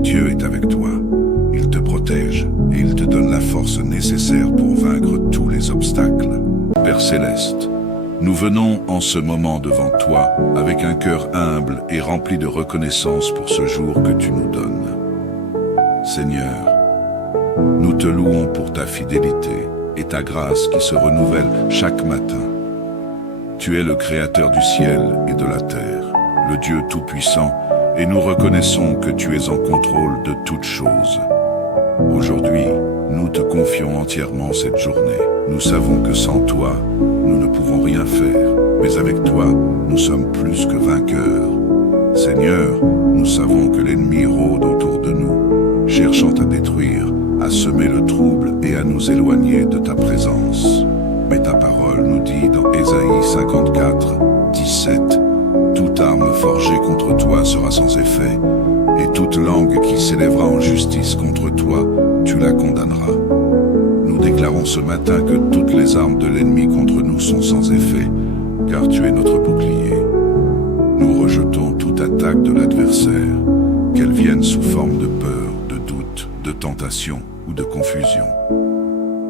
Dieu est avec toi. Il te protège et il te donne la force nécessaire pour vaincre tous les obstacles. Père Céleste, nous venons en ce moment devant toi avec un cœur humble et rempli de reconnaissance pour ce jour que tu nous donnes. Seigneur, nous te louons pour ta fidélité et ta grâce qui se renouvelle chaque matin. Tu es le Créateur du ciel et de la terre, le Dieu Tout-Puissant, et nous reconnaissons que tu es en contrôle de toutes choses. Aujourd'hui, nous te confions entièrement cette journée. Nous savons que sans toi, nous ne pouvons rien faire, mais avec toi, nous sommes plus que vainqueurs. Seigneur, nous savons que l'ennemi rôde autour de nous, cherchant à détruire, à semer le trouble et à nous éloigner de ta présence. Mais ta parole nous dit dans Ésaïe 54, 17, « Toute arme forgée contre toi sera sans effet, et toute langue qui s'élèvera en justice contre toi, tu la condamneras. » Nous déclarons ce matin que toutes les armes de l'ennemi contre nous sont sans effet, car tu es notre bouclier. Nous rejetons toute attaque de l'adversaire, qu'elle vienne sous forme de peur, de doute, de tentation ou de confusion.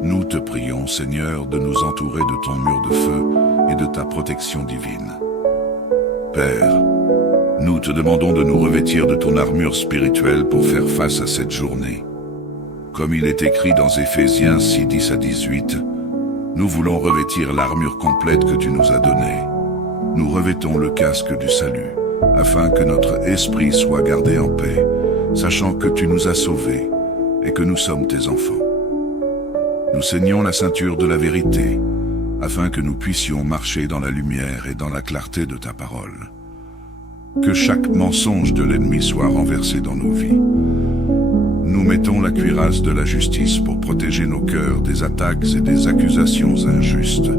Nous te prions, Seigneur, de nous entourer de ton mur de feu et de ta protection divine. Père, nous te demandons de nous revêtir de ton armure spirituelle pour faire face à cette journée. Comme il est écrit dans Éphésiens 6, 10 à 18, nous voulons revêtir l'armure complète que tu nous as donnée. Nous revêtons le casque du salut, afin que notre esprit soit gardé en paix, sachant que tu nous as sauvés et que nous sommes tes enfants. Nous ceignons la ceinture de la vérité, afin que nous puissions marcher dans la lumière et dans la clarté de ta parole. Que chaque mensonge de l'ennemi soit renversé dans nos vies. Nous mettons la cuirasse de la justice pour protéger nos cœurs des attaques et des accusations injustes.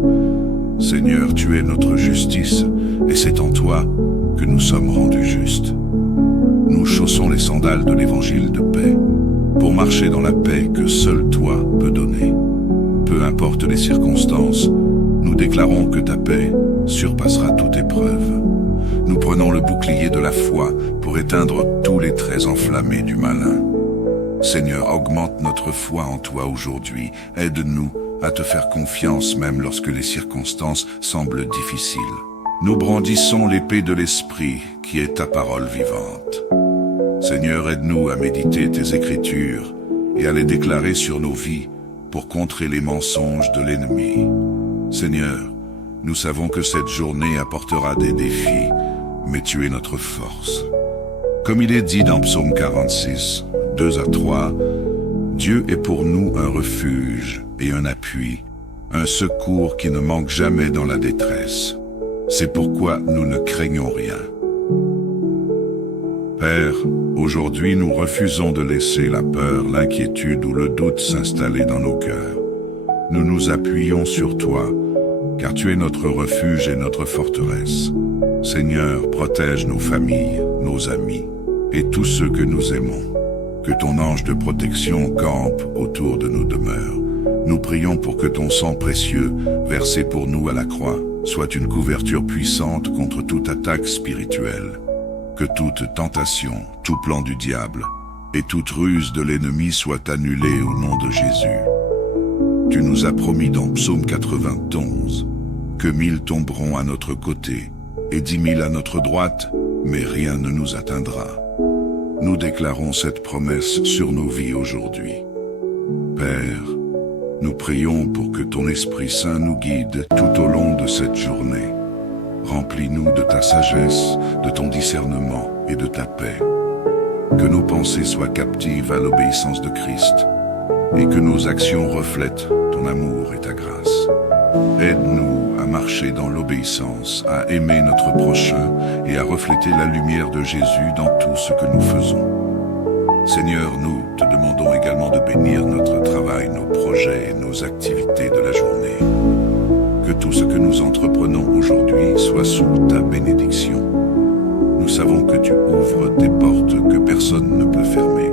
Seigneur, tu es notre justice, et c'est en toi que nous sommes rendus justes. Nous chaussons les sandales de l'évangile de paix, pour marcher dans la paix que seul toi peux donner. Peu importe les circonstances, nous déclarons que ta paix surpassera toute épreuve. Nous prenons le bouclier de la foi pour éteindre tous les traits enflammés du malin. Seigneur, augmente notre foi en toi aujourd'hui. Aide-nous à te faire confiance même lorsque les circonstances semblent difficiles. Nous brandissons l'épée de l'Esprit qui est ta parole vivante. Seigneur, aide-nous à méditer tes Écritures et à les déclarer sur nos vies pour contrer les mensonges de l'ennemi. Seigneur, nous savons que cette journée apportera des défis, mais tu es notre force. Comme il est dit dans Psaume 46, 2 à 3, Dieu est pour nous un refuge et un appui, un secours qui ne manque jamais dans la détresse. C'est pourquoi nous ne craignons rien. Père, aujourd'hui nous refusons de laisser la peur, l'inquiétude ou le doute s'installer dans nos cœurs. Nous nous appuyons sur toi, car tu es notre refuge et notre forteresse. Seigneur, protège nos familles, nos amis et tous ceux que nous aimons. Que ton ange de protection campe autour de nos demeures. Nous prions pour que ton sang précieux, versé pour nous à la croix, soit une couverture puissante contre toute attaque spirituelle. Que toute tentation, tout plan du diable et toute ruse de l'ennemi soit annulée au nom de Jésus. Tu nous as promis dans Psaume 91 que 1000 tomberont à notre côté et 10 000 à notre droite, mais rien ne nous atteindra. Nous déclarons cette promesse sur nos vies aujourd'hui. Père, nous prions pour que ton Esprit Saint nous guide tout au long de cette journée. Remplis-nous de ta sagesse, de ton discernement et de ta paix. Que nos pensées soient captives à l'obéissance de Christ et que nos actions reflètent ton amour et ta grâce. Aide-nous à marcher dans l'obéissance, à aimer notre prochain et à refléter la lumière de Jésus dans tout ce que nous faisons. Seigneur, nous te demandons également de bénir notre travail, nos projets et nos activités de la journée. Que tout ce que nous entreprenons aujourd'hui soit sous ta bénédiction. Nous savons que tu ouvres des portes que personne ne peut fermer.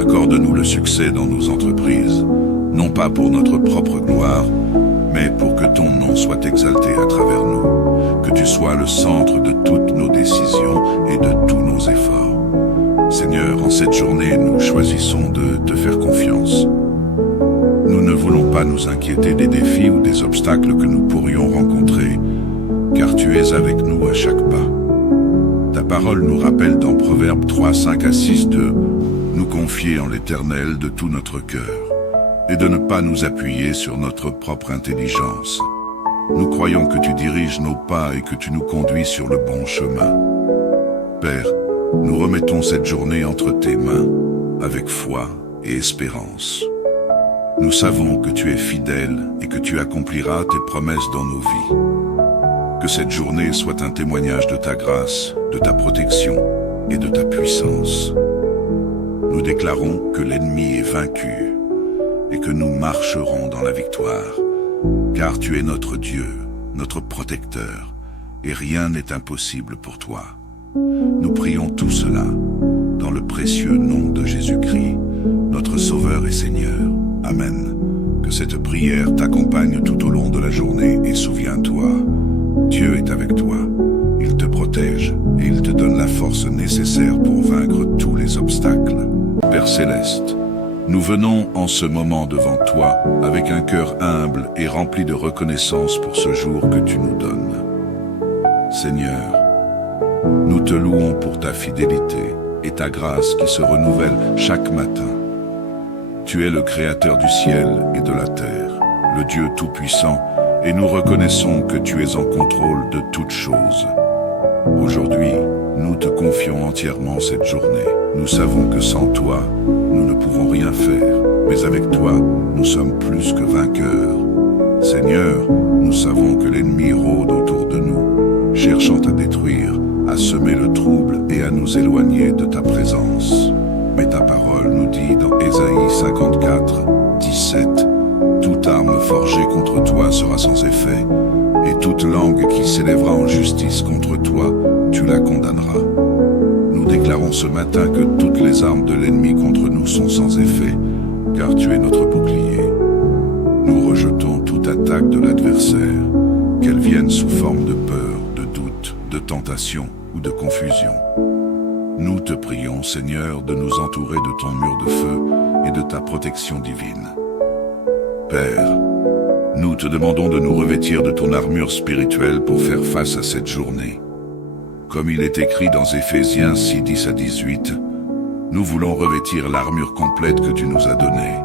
Accorde-nous le succès dans nos entreprises, non pas pour notre propre gloire, mais pour que ton nom soit exalté à travers nous, que tu sois le centre de toutes nos décisions et de tous nos efforts. Seigneur, en cette journée, nous choisissons de te faire confiance. Nous ne voulons pas nous inquiéter des défis ou des obstacles que nous pourrions rencontrer, car tu es avec nous à chaque pas. Ta parole nous rappelle dans Proverbes 3, 5 à 6 de nous confier en l'Éternel de tout notre cœur et de ne pas nous appuyer sur notre propre intelligence. Nous croyons que tu diriges nos pas et que tu nous conduis sur le bon chemin. Père, nous remettons cette journée entre tes mains, avec foi et espérance. Nous savons que tu es fidèle et que tu accompliras tes promesses dans nos vies. Que cette journée soit un témoignage de ta grâce, de ta protection et de ta puissance. Nous déclarons que l'ennemi est vaincu et que nous marcherons dans la victoire, car tu es notre Dieu, notre protecteur, et rien n'est impossible pour toi. Nous prions tout cela dans le précieux nom de Jésus-Christ, notre Sauveur et Seigneur. Amen. Que cette prière t'accompagne tout au long de la journée et souviens-toi, Dieu est avec toi. Il te protège et il te donne la force nécessaire pour vaincre tous les obstacles. Père Céleste, nous venons en ce moment devant toi avec un cœur humble et rempli de reconnaissance pour ce jour que tu nous donnes. Seigneur, nous te louons pour ta fidélité et ta grâce qui se renouvelle chaque matin. Tu es le Créateur du ciel et de la terre, le Dieu Tout-Puissant, et nous reconnaissons que tu es en contrôle de toutes choses. Aujourd'hui, nous te confions entièrement cette journée. Nous savons que sans toi, nous ne pouvons rien faire, mais avec toi, nous sommes plus que vainqueurs. Seigneur, nous savons que l'ennemi rôde autour de nous, cherchant à détruire, à semer le trouble et à nous éloigner de ta présence. Mais ta parole nous dit dans Ésaïe 54, 17, « Toute arme forgée contre toi sera sans effet, et toute langue qui s'élèvera en justice contre toi, tu la condamneras. » Nous déclarons ce matin que toutes les armes de l'ennemi contre nous sont sans effet, car tu es notre bouclier. Nous rejetons toute attaque de l'adversaire, qu'elle vienne sous forme de peur, de doute, de tentation ou de confusion. Nous te prions, Seigneur, de nous entourer de ton mur de feu et de ta protection divine. Père, nous te demandons de nous revêtir de ton armure spirituelle pour faire face à cette journée. Comme il est écrit dans Éphésiens 6, 10 à 18, nous voulons revêtir l'armure complète que tu nous as donnée.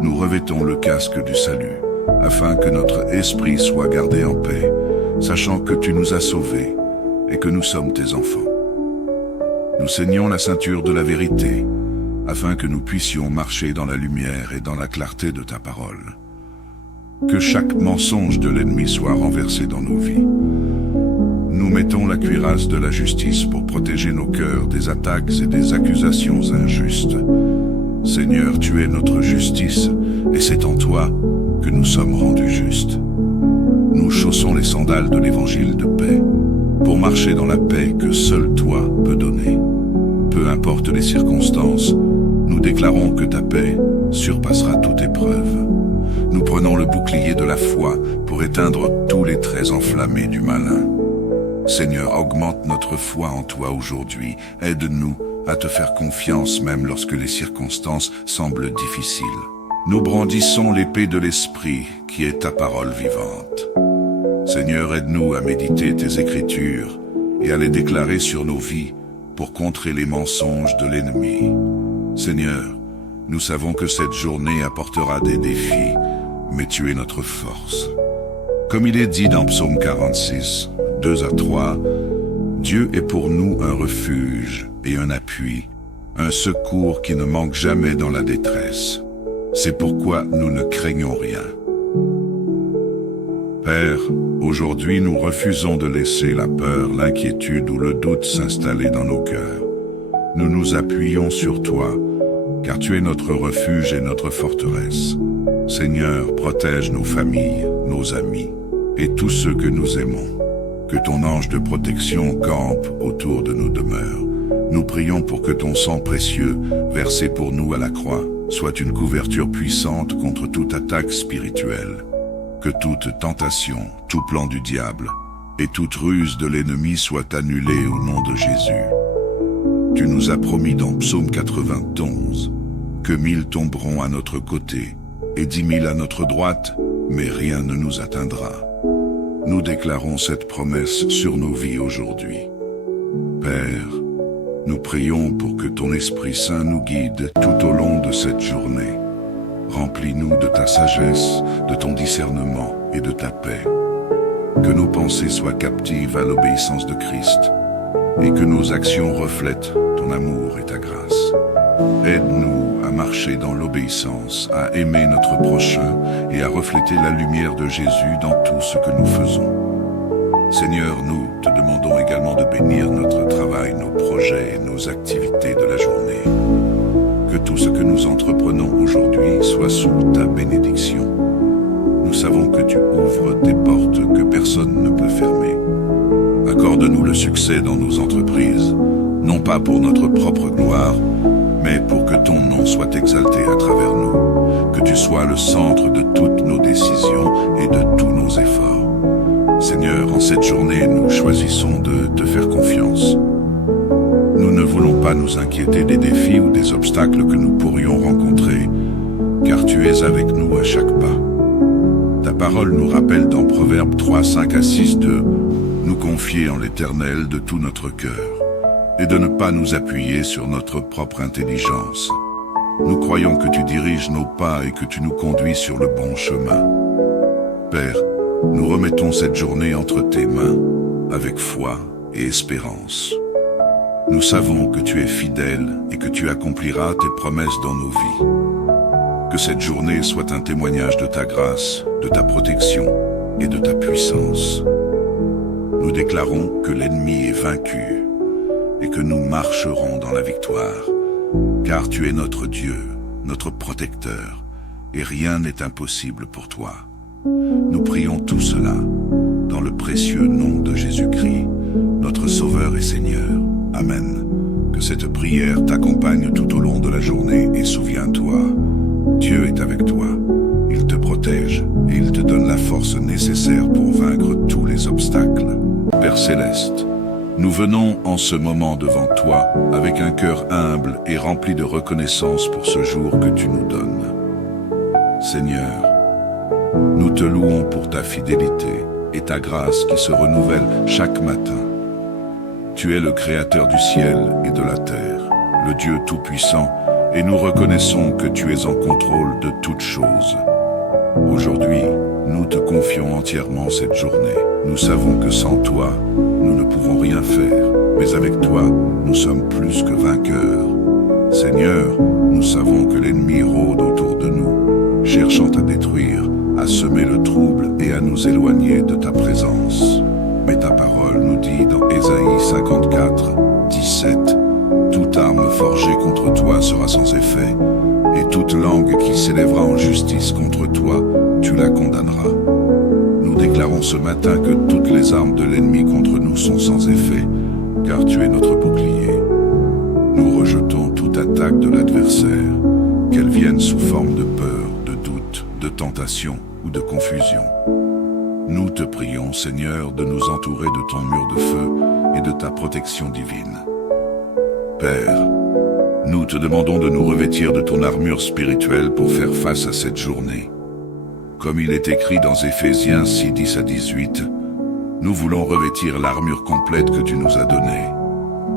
Nous revêtons le casque du salut, afin que notre esprit soit gardé en paix, sachant que tu nous as sauvés et que nous sommes tes enfants. Nous ceignons la ceinture de la vérité, afin que nous puissions marcher dans la lumière et dans la clarté de ta parole. que chaque mensonge de l'ennemi soit renversé dans nos vies. Nous mettons la cuirasse de la justice pour protéger nos cœurs des attaques et des accusations injustes. Seigneur, tu es notre justice, et c'est en toi que nous sommes rendus justes. Nous chaussons les sandales de l'évangile de paix, pour marcher dans la paix que seul toi peux donner. Peu importe les circonstances, nous déclarons que ta paix surpassera toute épreuve. Nous prenons le bouclier de la foi pour éteindre tous les traits enflammés du malin. Seigneur, augmente notre foi en toi aujourd'hui. Aide-nous à te faire confiance même lorsque les circonstances semblent difficiles. Nous brandissons l'épée de l'Esprit qui est ta parole vivante. Seigneur, aide-nous à méditer tes Écritures et à les déclarer sur nos vies pour contrer les mensonges de l'ennemi. Seigneur, nous savons que cette journée apportera des défis, mais tu es notre force. Comme il est dit dans Psaume 46, 2 à 3, Dieu est pour nous un refuge et un appui, un secours qui ne manque jamais dans la détresse. C'est pourquoi nous ne craignons rien. Père, aujourd'hui nous refusons de laisser la peur, l'inquiétude ou le doute s'installer dans nos cœurs. Nous nous appuyons sur toi, car tu es notre refuge et notre forteresse. Seigneur, protège nos familles, nos amis et tous ceux que nous aimons. Que ton ange de protection campe autour de nos demeures. Nous prions pour que ton sang précieux, versé pour nous à la croix, soit une couverture puissante contre toute attaque spirituelle. Que toute tentation, tout plan du diable et toute ruse de l'ennemi soit annulée au nom de Jésus. Tu nous as promis dans Psaume 91 que 1000 tomberont à notre côté et 10 000 à notre droite, mais rien ne nous atteindra. Nous déclarons cette promesse sur nos vies aujourd'hui. Père, nous prions pour que ton Esprit Saint nous guide tout au long de cette journée. Remplis-nous de ta sagesse, de ton discernement et de ta paix. Que nos pensées soient captives à l'obéissance de Christ et que nos actions reflètent ton amour et ta grâce. Aide-nous à marcher dans l'obéissance, à aimer notre prochain et à refléter la lumière de Jésus dans tout ce que nous faisons. Seigneur, nous te demandons également de bénir notre travail, nos projets et nos activités de la journée. Que tout ce que nous entreprenons aujourd'hui soit sous ta bénédiction. Nous savons que tu ouvres des portes que personne ne peut fermer. Accorde-nous le succès dans nos entreprises, non pas pour notre propre gloire, mais pour que ton nom soit exalté à travers nous, que tu sois le centre de toutes nos décisions et de tous nos efforts. Seigneur, en cette journée, nous choisissons de te faire confiance. Nous ne voulons pas nous inquiéter des défis ou des obstacles que nous pourrions rencontrer, car tu es avec nous à chaque pas. Ta parole nous rappelle dans Proverbes 3, 5 à 6 de nous confier en l'Éternel de tout notre cœur et de ne pas nous appuyer sur notre propre intelligence. Nous croyons que tu diriges nos pas et que tu nous conduis sur le bon chemin. Père, nous remettons cette journée entre tes mains, avec foi et espérance. Nous savons que tu es fidèle et que tu accompliras tes promesses dans nos vies. Que cette journée soit un témoignage de ta grâce, de ta protection et de ta puissance. Nous déclarons que l'ennemi est vaincu et que nous marcherons dans la victoire, car tu es notre Dieu, notre protecteur, et rien n'est impossible pour toi. Nous prions tout cela dans le précieux nom de Jésus-Christ, notre Sauveur et Seigneur. Amen. Que cette prière t'accompagne tout au long de la journée et souviens-toi, Dieu est avec toi. Il te protège et il te donne la force nécessaire pour vaincre tous les obstacles. Père Céleste, nous venons en ce moment devant toi avec un cœur humble et rempli de reconnaissance pour ce jour que tu nous donnes. Seigneur, nous te louons pour ta fidélité et ta grâce qui se renouvelle chaque matin. Tu es le Créateur du ciel et de la terre, le Dieu Tout-Puissant, et nous reconnaissons que tu es en contrôle de toutes choses. Aujourd'hui, nous te confions entièrement cette journée. Nous savons que sans toi, nous ne pouvons rien faire, mais avec toi, nous sommes plus que vainqueurs. Seigneur, nous savons que l'ennemi rôde autour de nous, cherchant à détruire, à semer le trouble et à nous éloigner de ta présence. Mais ta parole nous dit dans Ésaïe 54, 17, « Toute arme forgée contre toi sera sans effet, et toute langue qui s'élèvera en justice contre toi, tu la condamneras. » Nous déclarons ce matin que toutes les armes de l'ennemi contre nous sont sans effet, car tu es notre bouclier. Nous rejetons toute attaque de l'adversaire, qu'elle vienne sous forme de peur, de doute, de tentation ou de confusion. Nous te prions, Seigneur, de nous entourer de ton mur de feu et de ta protection divine. Père, nous te demandons de nous revêtir de ton armure spirituelle pour faire face à cette journée. Comme il est écrit dans Éphésiens 6, 10 à 18, nous voulons revêtir l'armure complète que tu nous as donnée.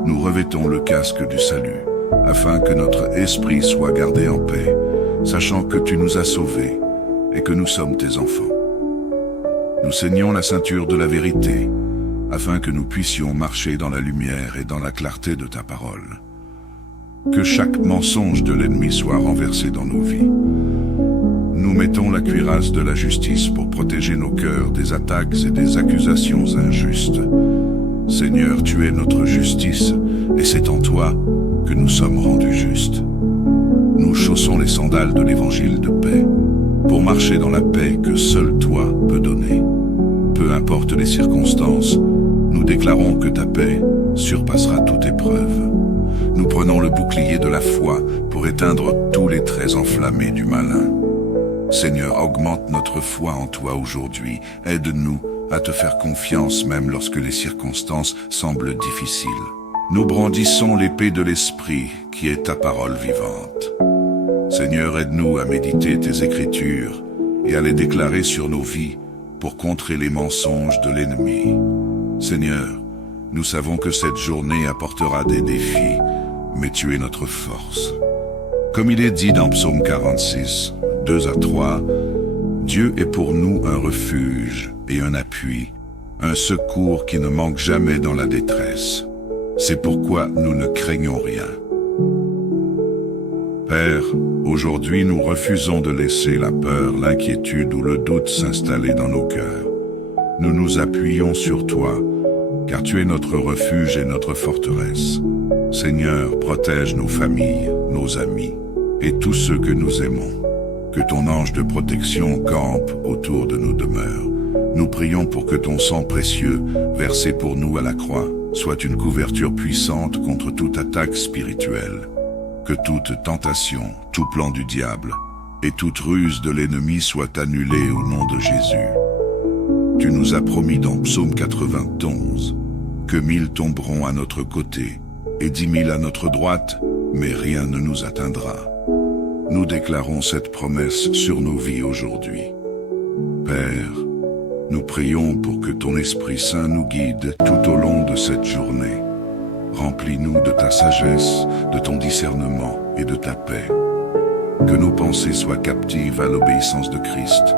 Nous revêtons le casque du salut, afin que notre esprit soit gardé en paix, sachant que tu nous as sauvés et que nous sommes tes enfants. Nous ceignons la ceinture de la vérité, afin que nous puissions marcher dans la lumière et dans la clarté de ta parole. Que chaque mensonge de l'ennemi soit renversé dans nos vies. Nous mettons la cuirasse de la justice pour protéger nos cœurs des attaques et des accusations injustes. Seigneur, tu es notre justice, et c'est en toi que nous sommes rendus justes. Nous chaussons les sandales de l'évangile de paix, pour marcher dans la paix que seul toi peux donner. Peu importe les circonstances, nous déclarons que ta paix surpassera toute épreuve. Nous prenons le bouclier de la foi pour éteindre tous les traits enflammés du malin. Seigneur, augmente notre foi en toi aujourd'hui. Aide-nous à te faire confiance même lorsque les circonstances semblent difficiles. Nous brandissons l'épée de l'Esprit qui est ta parole vivante. Seigneur, aide-nous à méditer tes Écritures et à les déclarer sur nos vies pour contrer les mensonges de l'ennemi. Seigneur, nous savons que cette journée apportera des défis, mais tu es notre force. Comme il est dit dans Psaume 46, 2 à 3, Dieu est pour nous un refuge et un appui, un secours qui ne manque jamais dans la détresse. C'est pourquoi nous ne craignons rien. Père, aujourd'hui nous refusons de laisser la peur, l'inquiétude ou le doute s'installer dans nos cœurs. Nous nous appuyons sur toi, car tu es notre refuge et notre forteresse. Seigneur, protège nos familles, nos amis et tous ceux que nous aimons. Que ton ange de protection campe autour de nos demeures. Nous prions pour que ton sang précieux, versé pour nous à la croix, soit une couverture puissante contre toute attaque spirituelle. Que toute tentation, tout plan du diable et toute ruse de l'ennemi soit annulée au nom de Jésus. Tu nous as promis dans Psaume 91 que 1000 tomberont à notre côté et 10 000 à notre droite, mais rien ne nous atteindra. Nous déclarons cette promesse sur nos vies aujourd'hui. Père, nous prions pour que ton Esprit Saint nous guide tout au long de cette journée. Remplis-nous de ta sagesse, de ton discernement et de ta paix. Que nos pensées soient captives à l'obéissance de Christ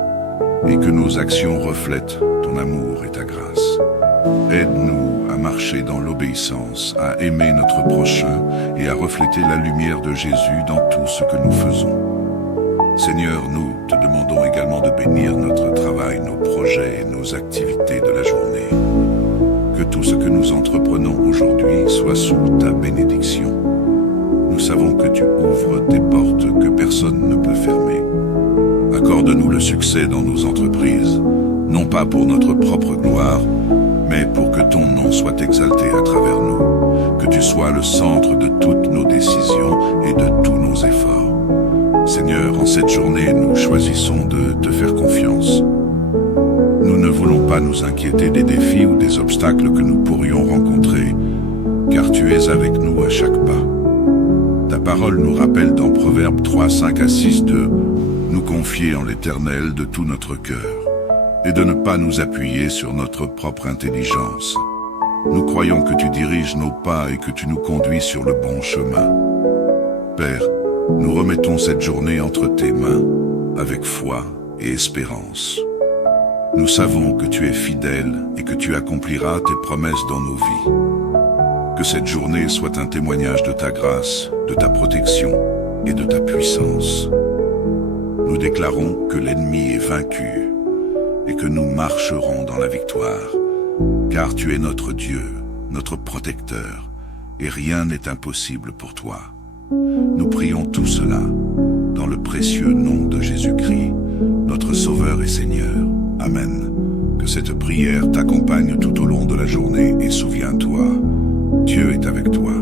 et que nos actions reflètent ton amour et ta grâce. Aide-nous à marcher dans l'obéissance, à aimer notre prochain et à refléter la lumière de Jésus dans tout ce que nous faisons. Seigneur, nous te demandons également de bénir notre travail, nos projets et nos activités de la journée. Que tout ce que nous entreprenons aujourd'hui soit sous ta bénédiction. Nous savons que tu ouvres des portes que personne ne peut fermer. Accorde-nous le succès dans nos entreprises, non pas pour notre propre gloire, mais pour que ton nom soit exalté à travers nous, que tu sois le centre de toutes nos décisions et de tous nos efforts. Seigneur, en cette journée, nous choisissons de te faire confiance. Nous ne voulons pas nous inquiéter des défis ou des obstacles que nous pourrions rencontrer, car tu es avec nous à chaque pas. Ta parole nous rappelle dans Proverbes 3, 5 à 6 de nous confier en l'Éternel de tout notre cœur et de ne pas nous appuyer sur notre propre intelligence. Nous croyons que tu diriges nos pas et que tu nous conduis sur le bon chemin. Père, nous remettons cette journée entre tes mains, avec foi et espérance. Nous savons que tu es fidèle et que tu accompliras tes promesses dans nos vies. Que cette journée soit un témoignage de ta grâce, de ta protection et de ta puissance. Nous déclarons que l'ennemi est vaincu et que nous marcherons dans la victoire, car tu es notre Dieu, notre protecteur, et rien n'est impossible pour toi. Nous prions tout cela dans le précieux nom de Jésus-Christ, notre Sauveur et Seigneur. Amen. Que cette prière t'accompagne tout au long de la journée et souviens-toi, Dieu est avec toi.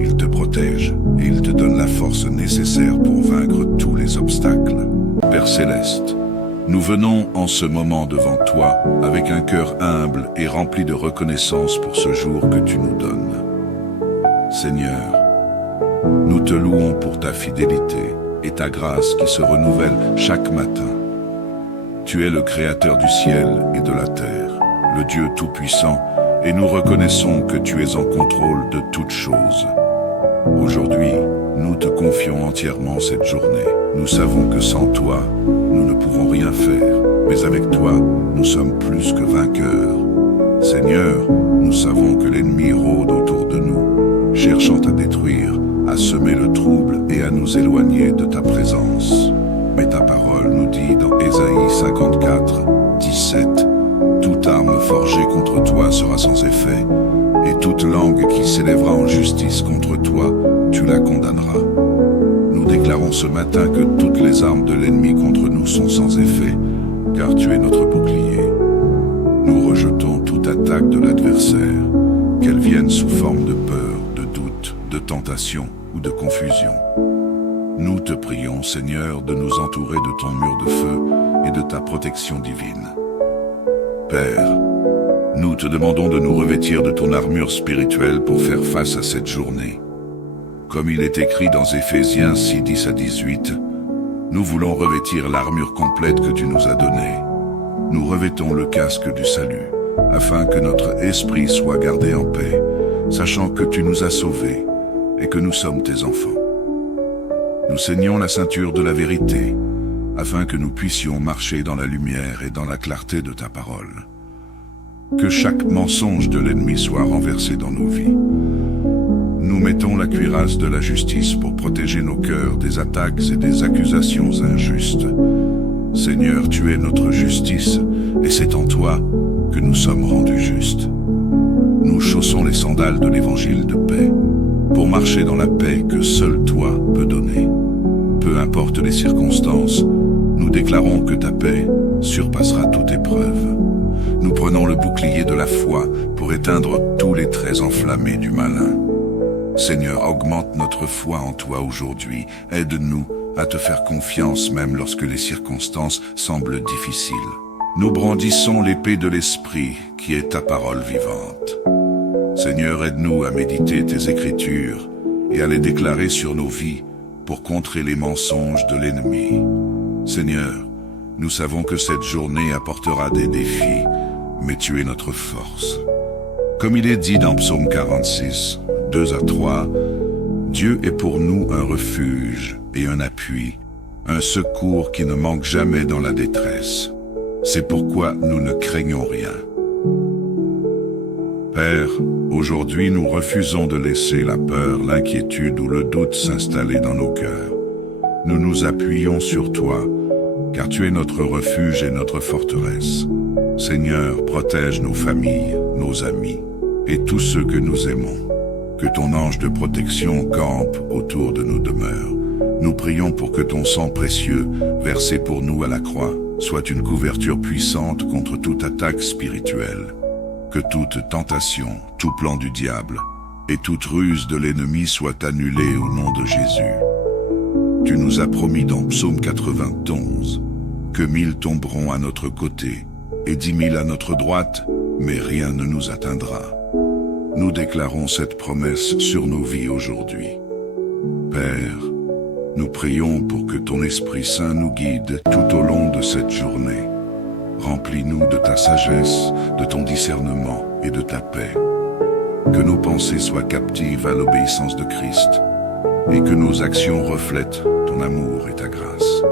Il te protège et il te donne la force nécessaire pour vaincre tous les obstacles. Père Céleste, nous venons en ce moment devant toi avec un cœur humble et rempli de reconnaissance pour ce jour que tu nous donnes. Seigneur, nous te louons pour ta fidélité et ta grâce qui se renouvelle chaque matin. Tu es le Créateur du ciel et de la terre, le Dieu Tout-Puissant, et nous reconnaissons que tu es en contrôle de toutes choses. Aujourd'hui, nous te confions entièrement cette journée. Nous savons que sans toi, nous ne pouvons rien faire, mais avec toi, nous sommes plus que vainqueurs. Seigneur, nous savons que l'ennemi rôde autour de nous, cherchant à détruire, à semer le trouble et à nous éloigner de ta présence. Mais ta parole nous dit dans Ésaïe 54, 17, « Toute arme forgée contre toi sera sans effet, et toute langue qui s'élèvera en justice contre toi, tu la condamneras. » Nous déclarons ce matin que toutes les armes de l'ennemi contre nous sont sans effet, car tu es notre bouclier. Nous rejetons toute attaque de l'adversaire, qu'elle vienne sous forme de peur, de doute, de tentation ou de confusion. Nous te prions, Seigneur, de nous entourer de ton mur de feu et de ta protection divine. Père, nous te demandons de nous revêtir de ton armure spirituelle pour faire face à cette journée. Comme il est écrit dans Éphésiens 6, 10 à 18, nous voulons revêtir l'armure complète que tu nous as donnée. Nous revêtons le casque du salut, afin que notre esprit soit gardé en paix, sachant que tu nous as sauvés et que nous sommes tes enfants. Nous ceignons la ceinture de la vérité, afin que nous puissions marcher dans la lumière et dans la clarté de ta parole. Que chaque mensonge de l'ennemi soit renversé dans nos vies. Nous mettons la cuirasse de la justice pour protéger nos cœurs des attaques et des accusations injustes. Seigneur, tu es notre justice, et c'est en toi que nous sommes rendus justes. Nous chaussons les sandales de l'évangile de paix, pour marcher dans la paix que seul toi peux donner. Peu importe les circonstances, nous déclarons que ta paix surpassera toute épreuve. Nous prenons le bouclier de la foi pour éteindre tous les traits enflammés du malin. Seigneur, augmente notre foi en toi aujourd'hui. Aide-nous à te faire confiance même lorsque les circonstances semblent difficiles. Nous brandissons l'épée de l'Esprit qui est ta parole vivante. Seigneur, aide-nous à méditer tes Écritures et à les déclarer sur nos vies pour contrer les mensonges de l'ennemi. Seigneur, nous savons que cette journée apportera des défis, mais tu es notre force. Comme il est dit dans Psaume 46, 2 à 3, Dieu est pour nous un refuge et un appui, un secours qui ne manque jamais dans la détresse. C'est pourquoi nous ne craignons rien. Père, aujourd'hui nous refusons de laisser la peur, l'inquiétude ou le doute s'installer dans nos cœurs. Nous nous appuyons sur toi, car tu es notre refuge et notre forteresse. Seigneur, protège nos familles, nos amis et tous ceux que nous aimons. Que ton ange de protection campe autour de nos demeures. Nous prions pour que ton sang précieux, versé pour nous à la croix, soit une couverture puissante contre toute attaque spirituelle. Que toute tentation, tout plan du diable et toute ruse de l'ennemi soient annulés au nom de Jésus. Tu nous as promis dans Psaume 91 que 1000 tomberont à notre côté et 10 000 à notre droite, mais rien ne nous atteindra. Nous déclarons cette promesse sur nos vies aujourd'hui. Père, nous prions pour que ton Esprit Saint nous guide tout au long de cette journée. Remplis-nous de ta sagesse, de ton discernement et de ta paix. Que nos pensées soient captives à l'obéissance de Christ et que nos actions reflètent ton amour et ta grâce.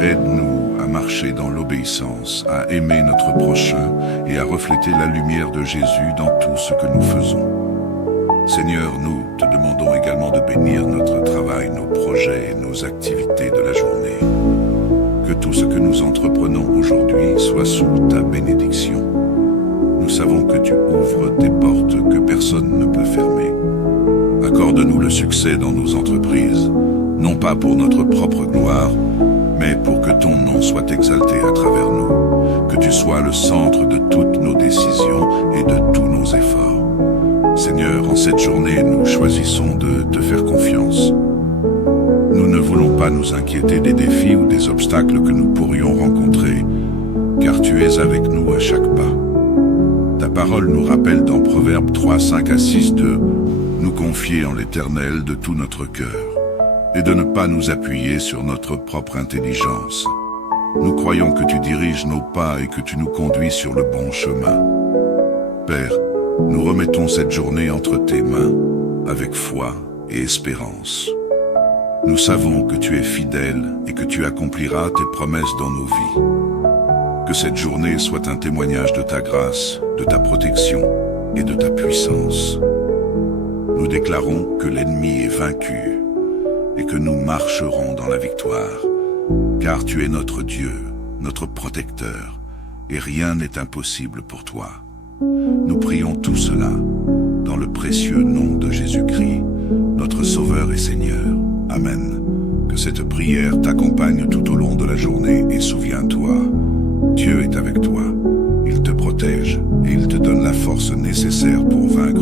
Aide-nous à marcher dans l'obéissance, à aimer notre prochain et à refléter la lumière de Jésus dans tout ce que nous faisons. Seigneur, nous te demandons également de bénir notre travail, nos projets et nos activités de la journée. tout ce que nous entreprenons aujourd'hui soit sous ta bénédiction. Nous savons que tu ouvres des portes que personne ne peut fermer. Accorde-nous le succès dans nos entreprises, non pas pour notre propre gloire, mais pour que ton nom soit exalté à travers nous, que tu sois le centre de toutes nos décisions et de tous nos efforts. Seigneur, en cette journée, nous choisissons de te faire confiance. Nous ne voulons pas nous inquiéter des défis ou des obstacles que nous pourrions rencontrer, car tu es avec nous à chaque pas. Ta parole nous rappelle dans Proverbes 3, 5 à 6 de nous confier en l'Éternel de tout notre cœur et de ne pas nous appuyer sur notre propre intelligence. Nous croyons que tu diriges nos pas et que tu nous conduis sur le bon chemin. Père, nous remettons cette journée entre tes mains, avec foi et espérance. Nous savons que tu es fidèle et que tu accompliras tes promesses dans nos vies. Que cette journée soit un témoignage de ta grâce, de ta protection et de ta puissance. Nous déclarons que l'ennemi est vaincu et que nous marcherons dans la victoire, car tu es notre Dieu, notre protecteur, et rien n'est impossible pour toi. Nous prions tout cela dans le précieux nom de Jésus-Christ, notre Sauveur et Seigneur. Amen. Que cette prière t'accompagne tout au long de la journée et souviens-toi, Dieu est avec toi. Il te protège et il te donne la force nécessaire pour vaincre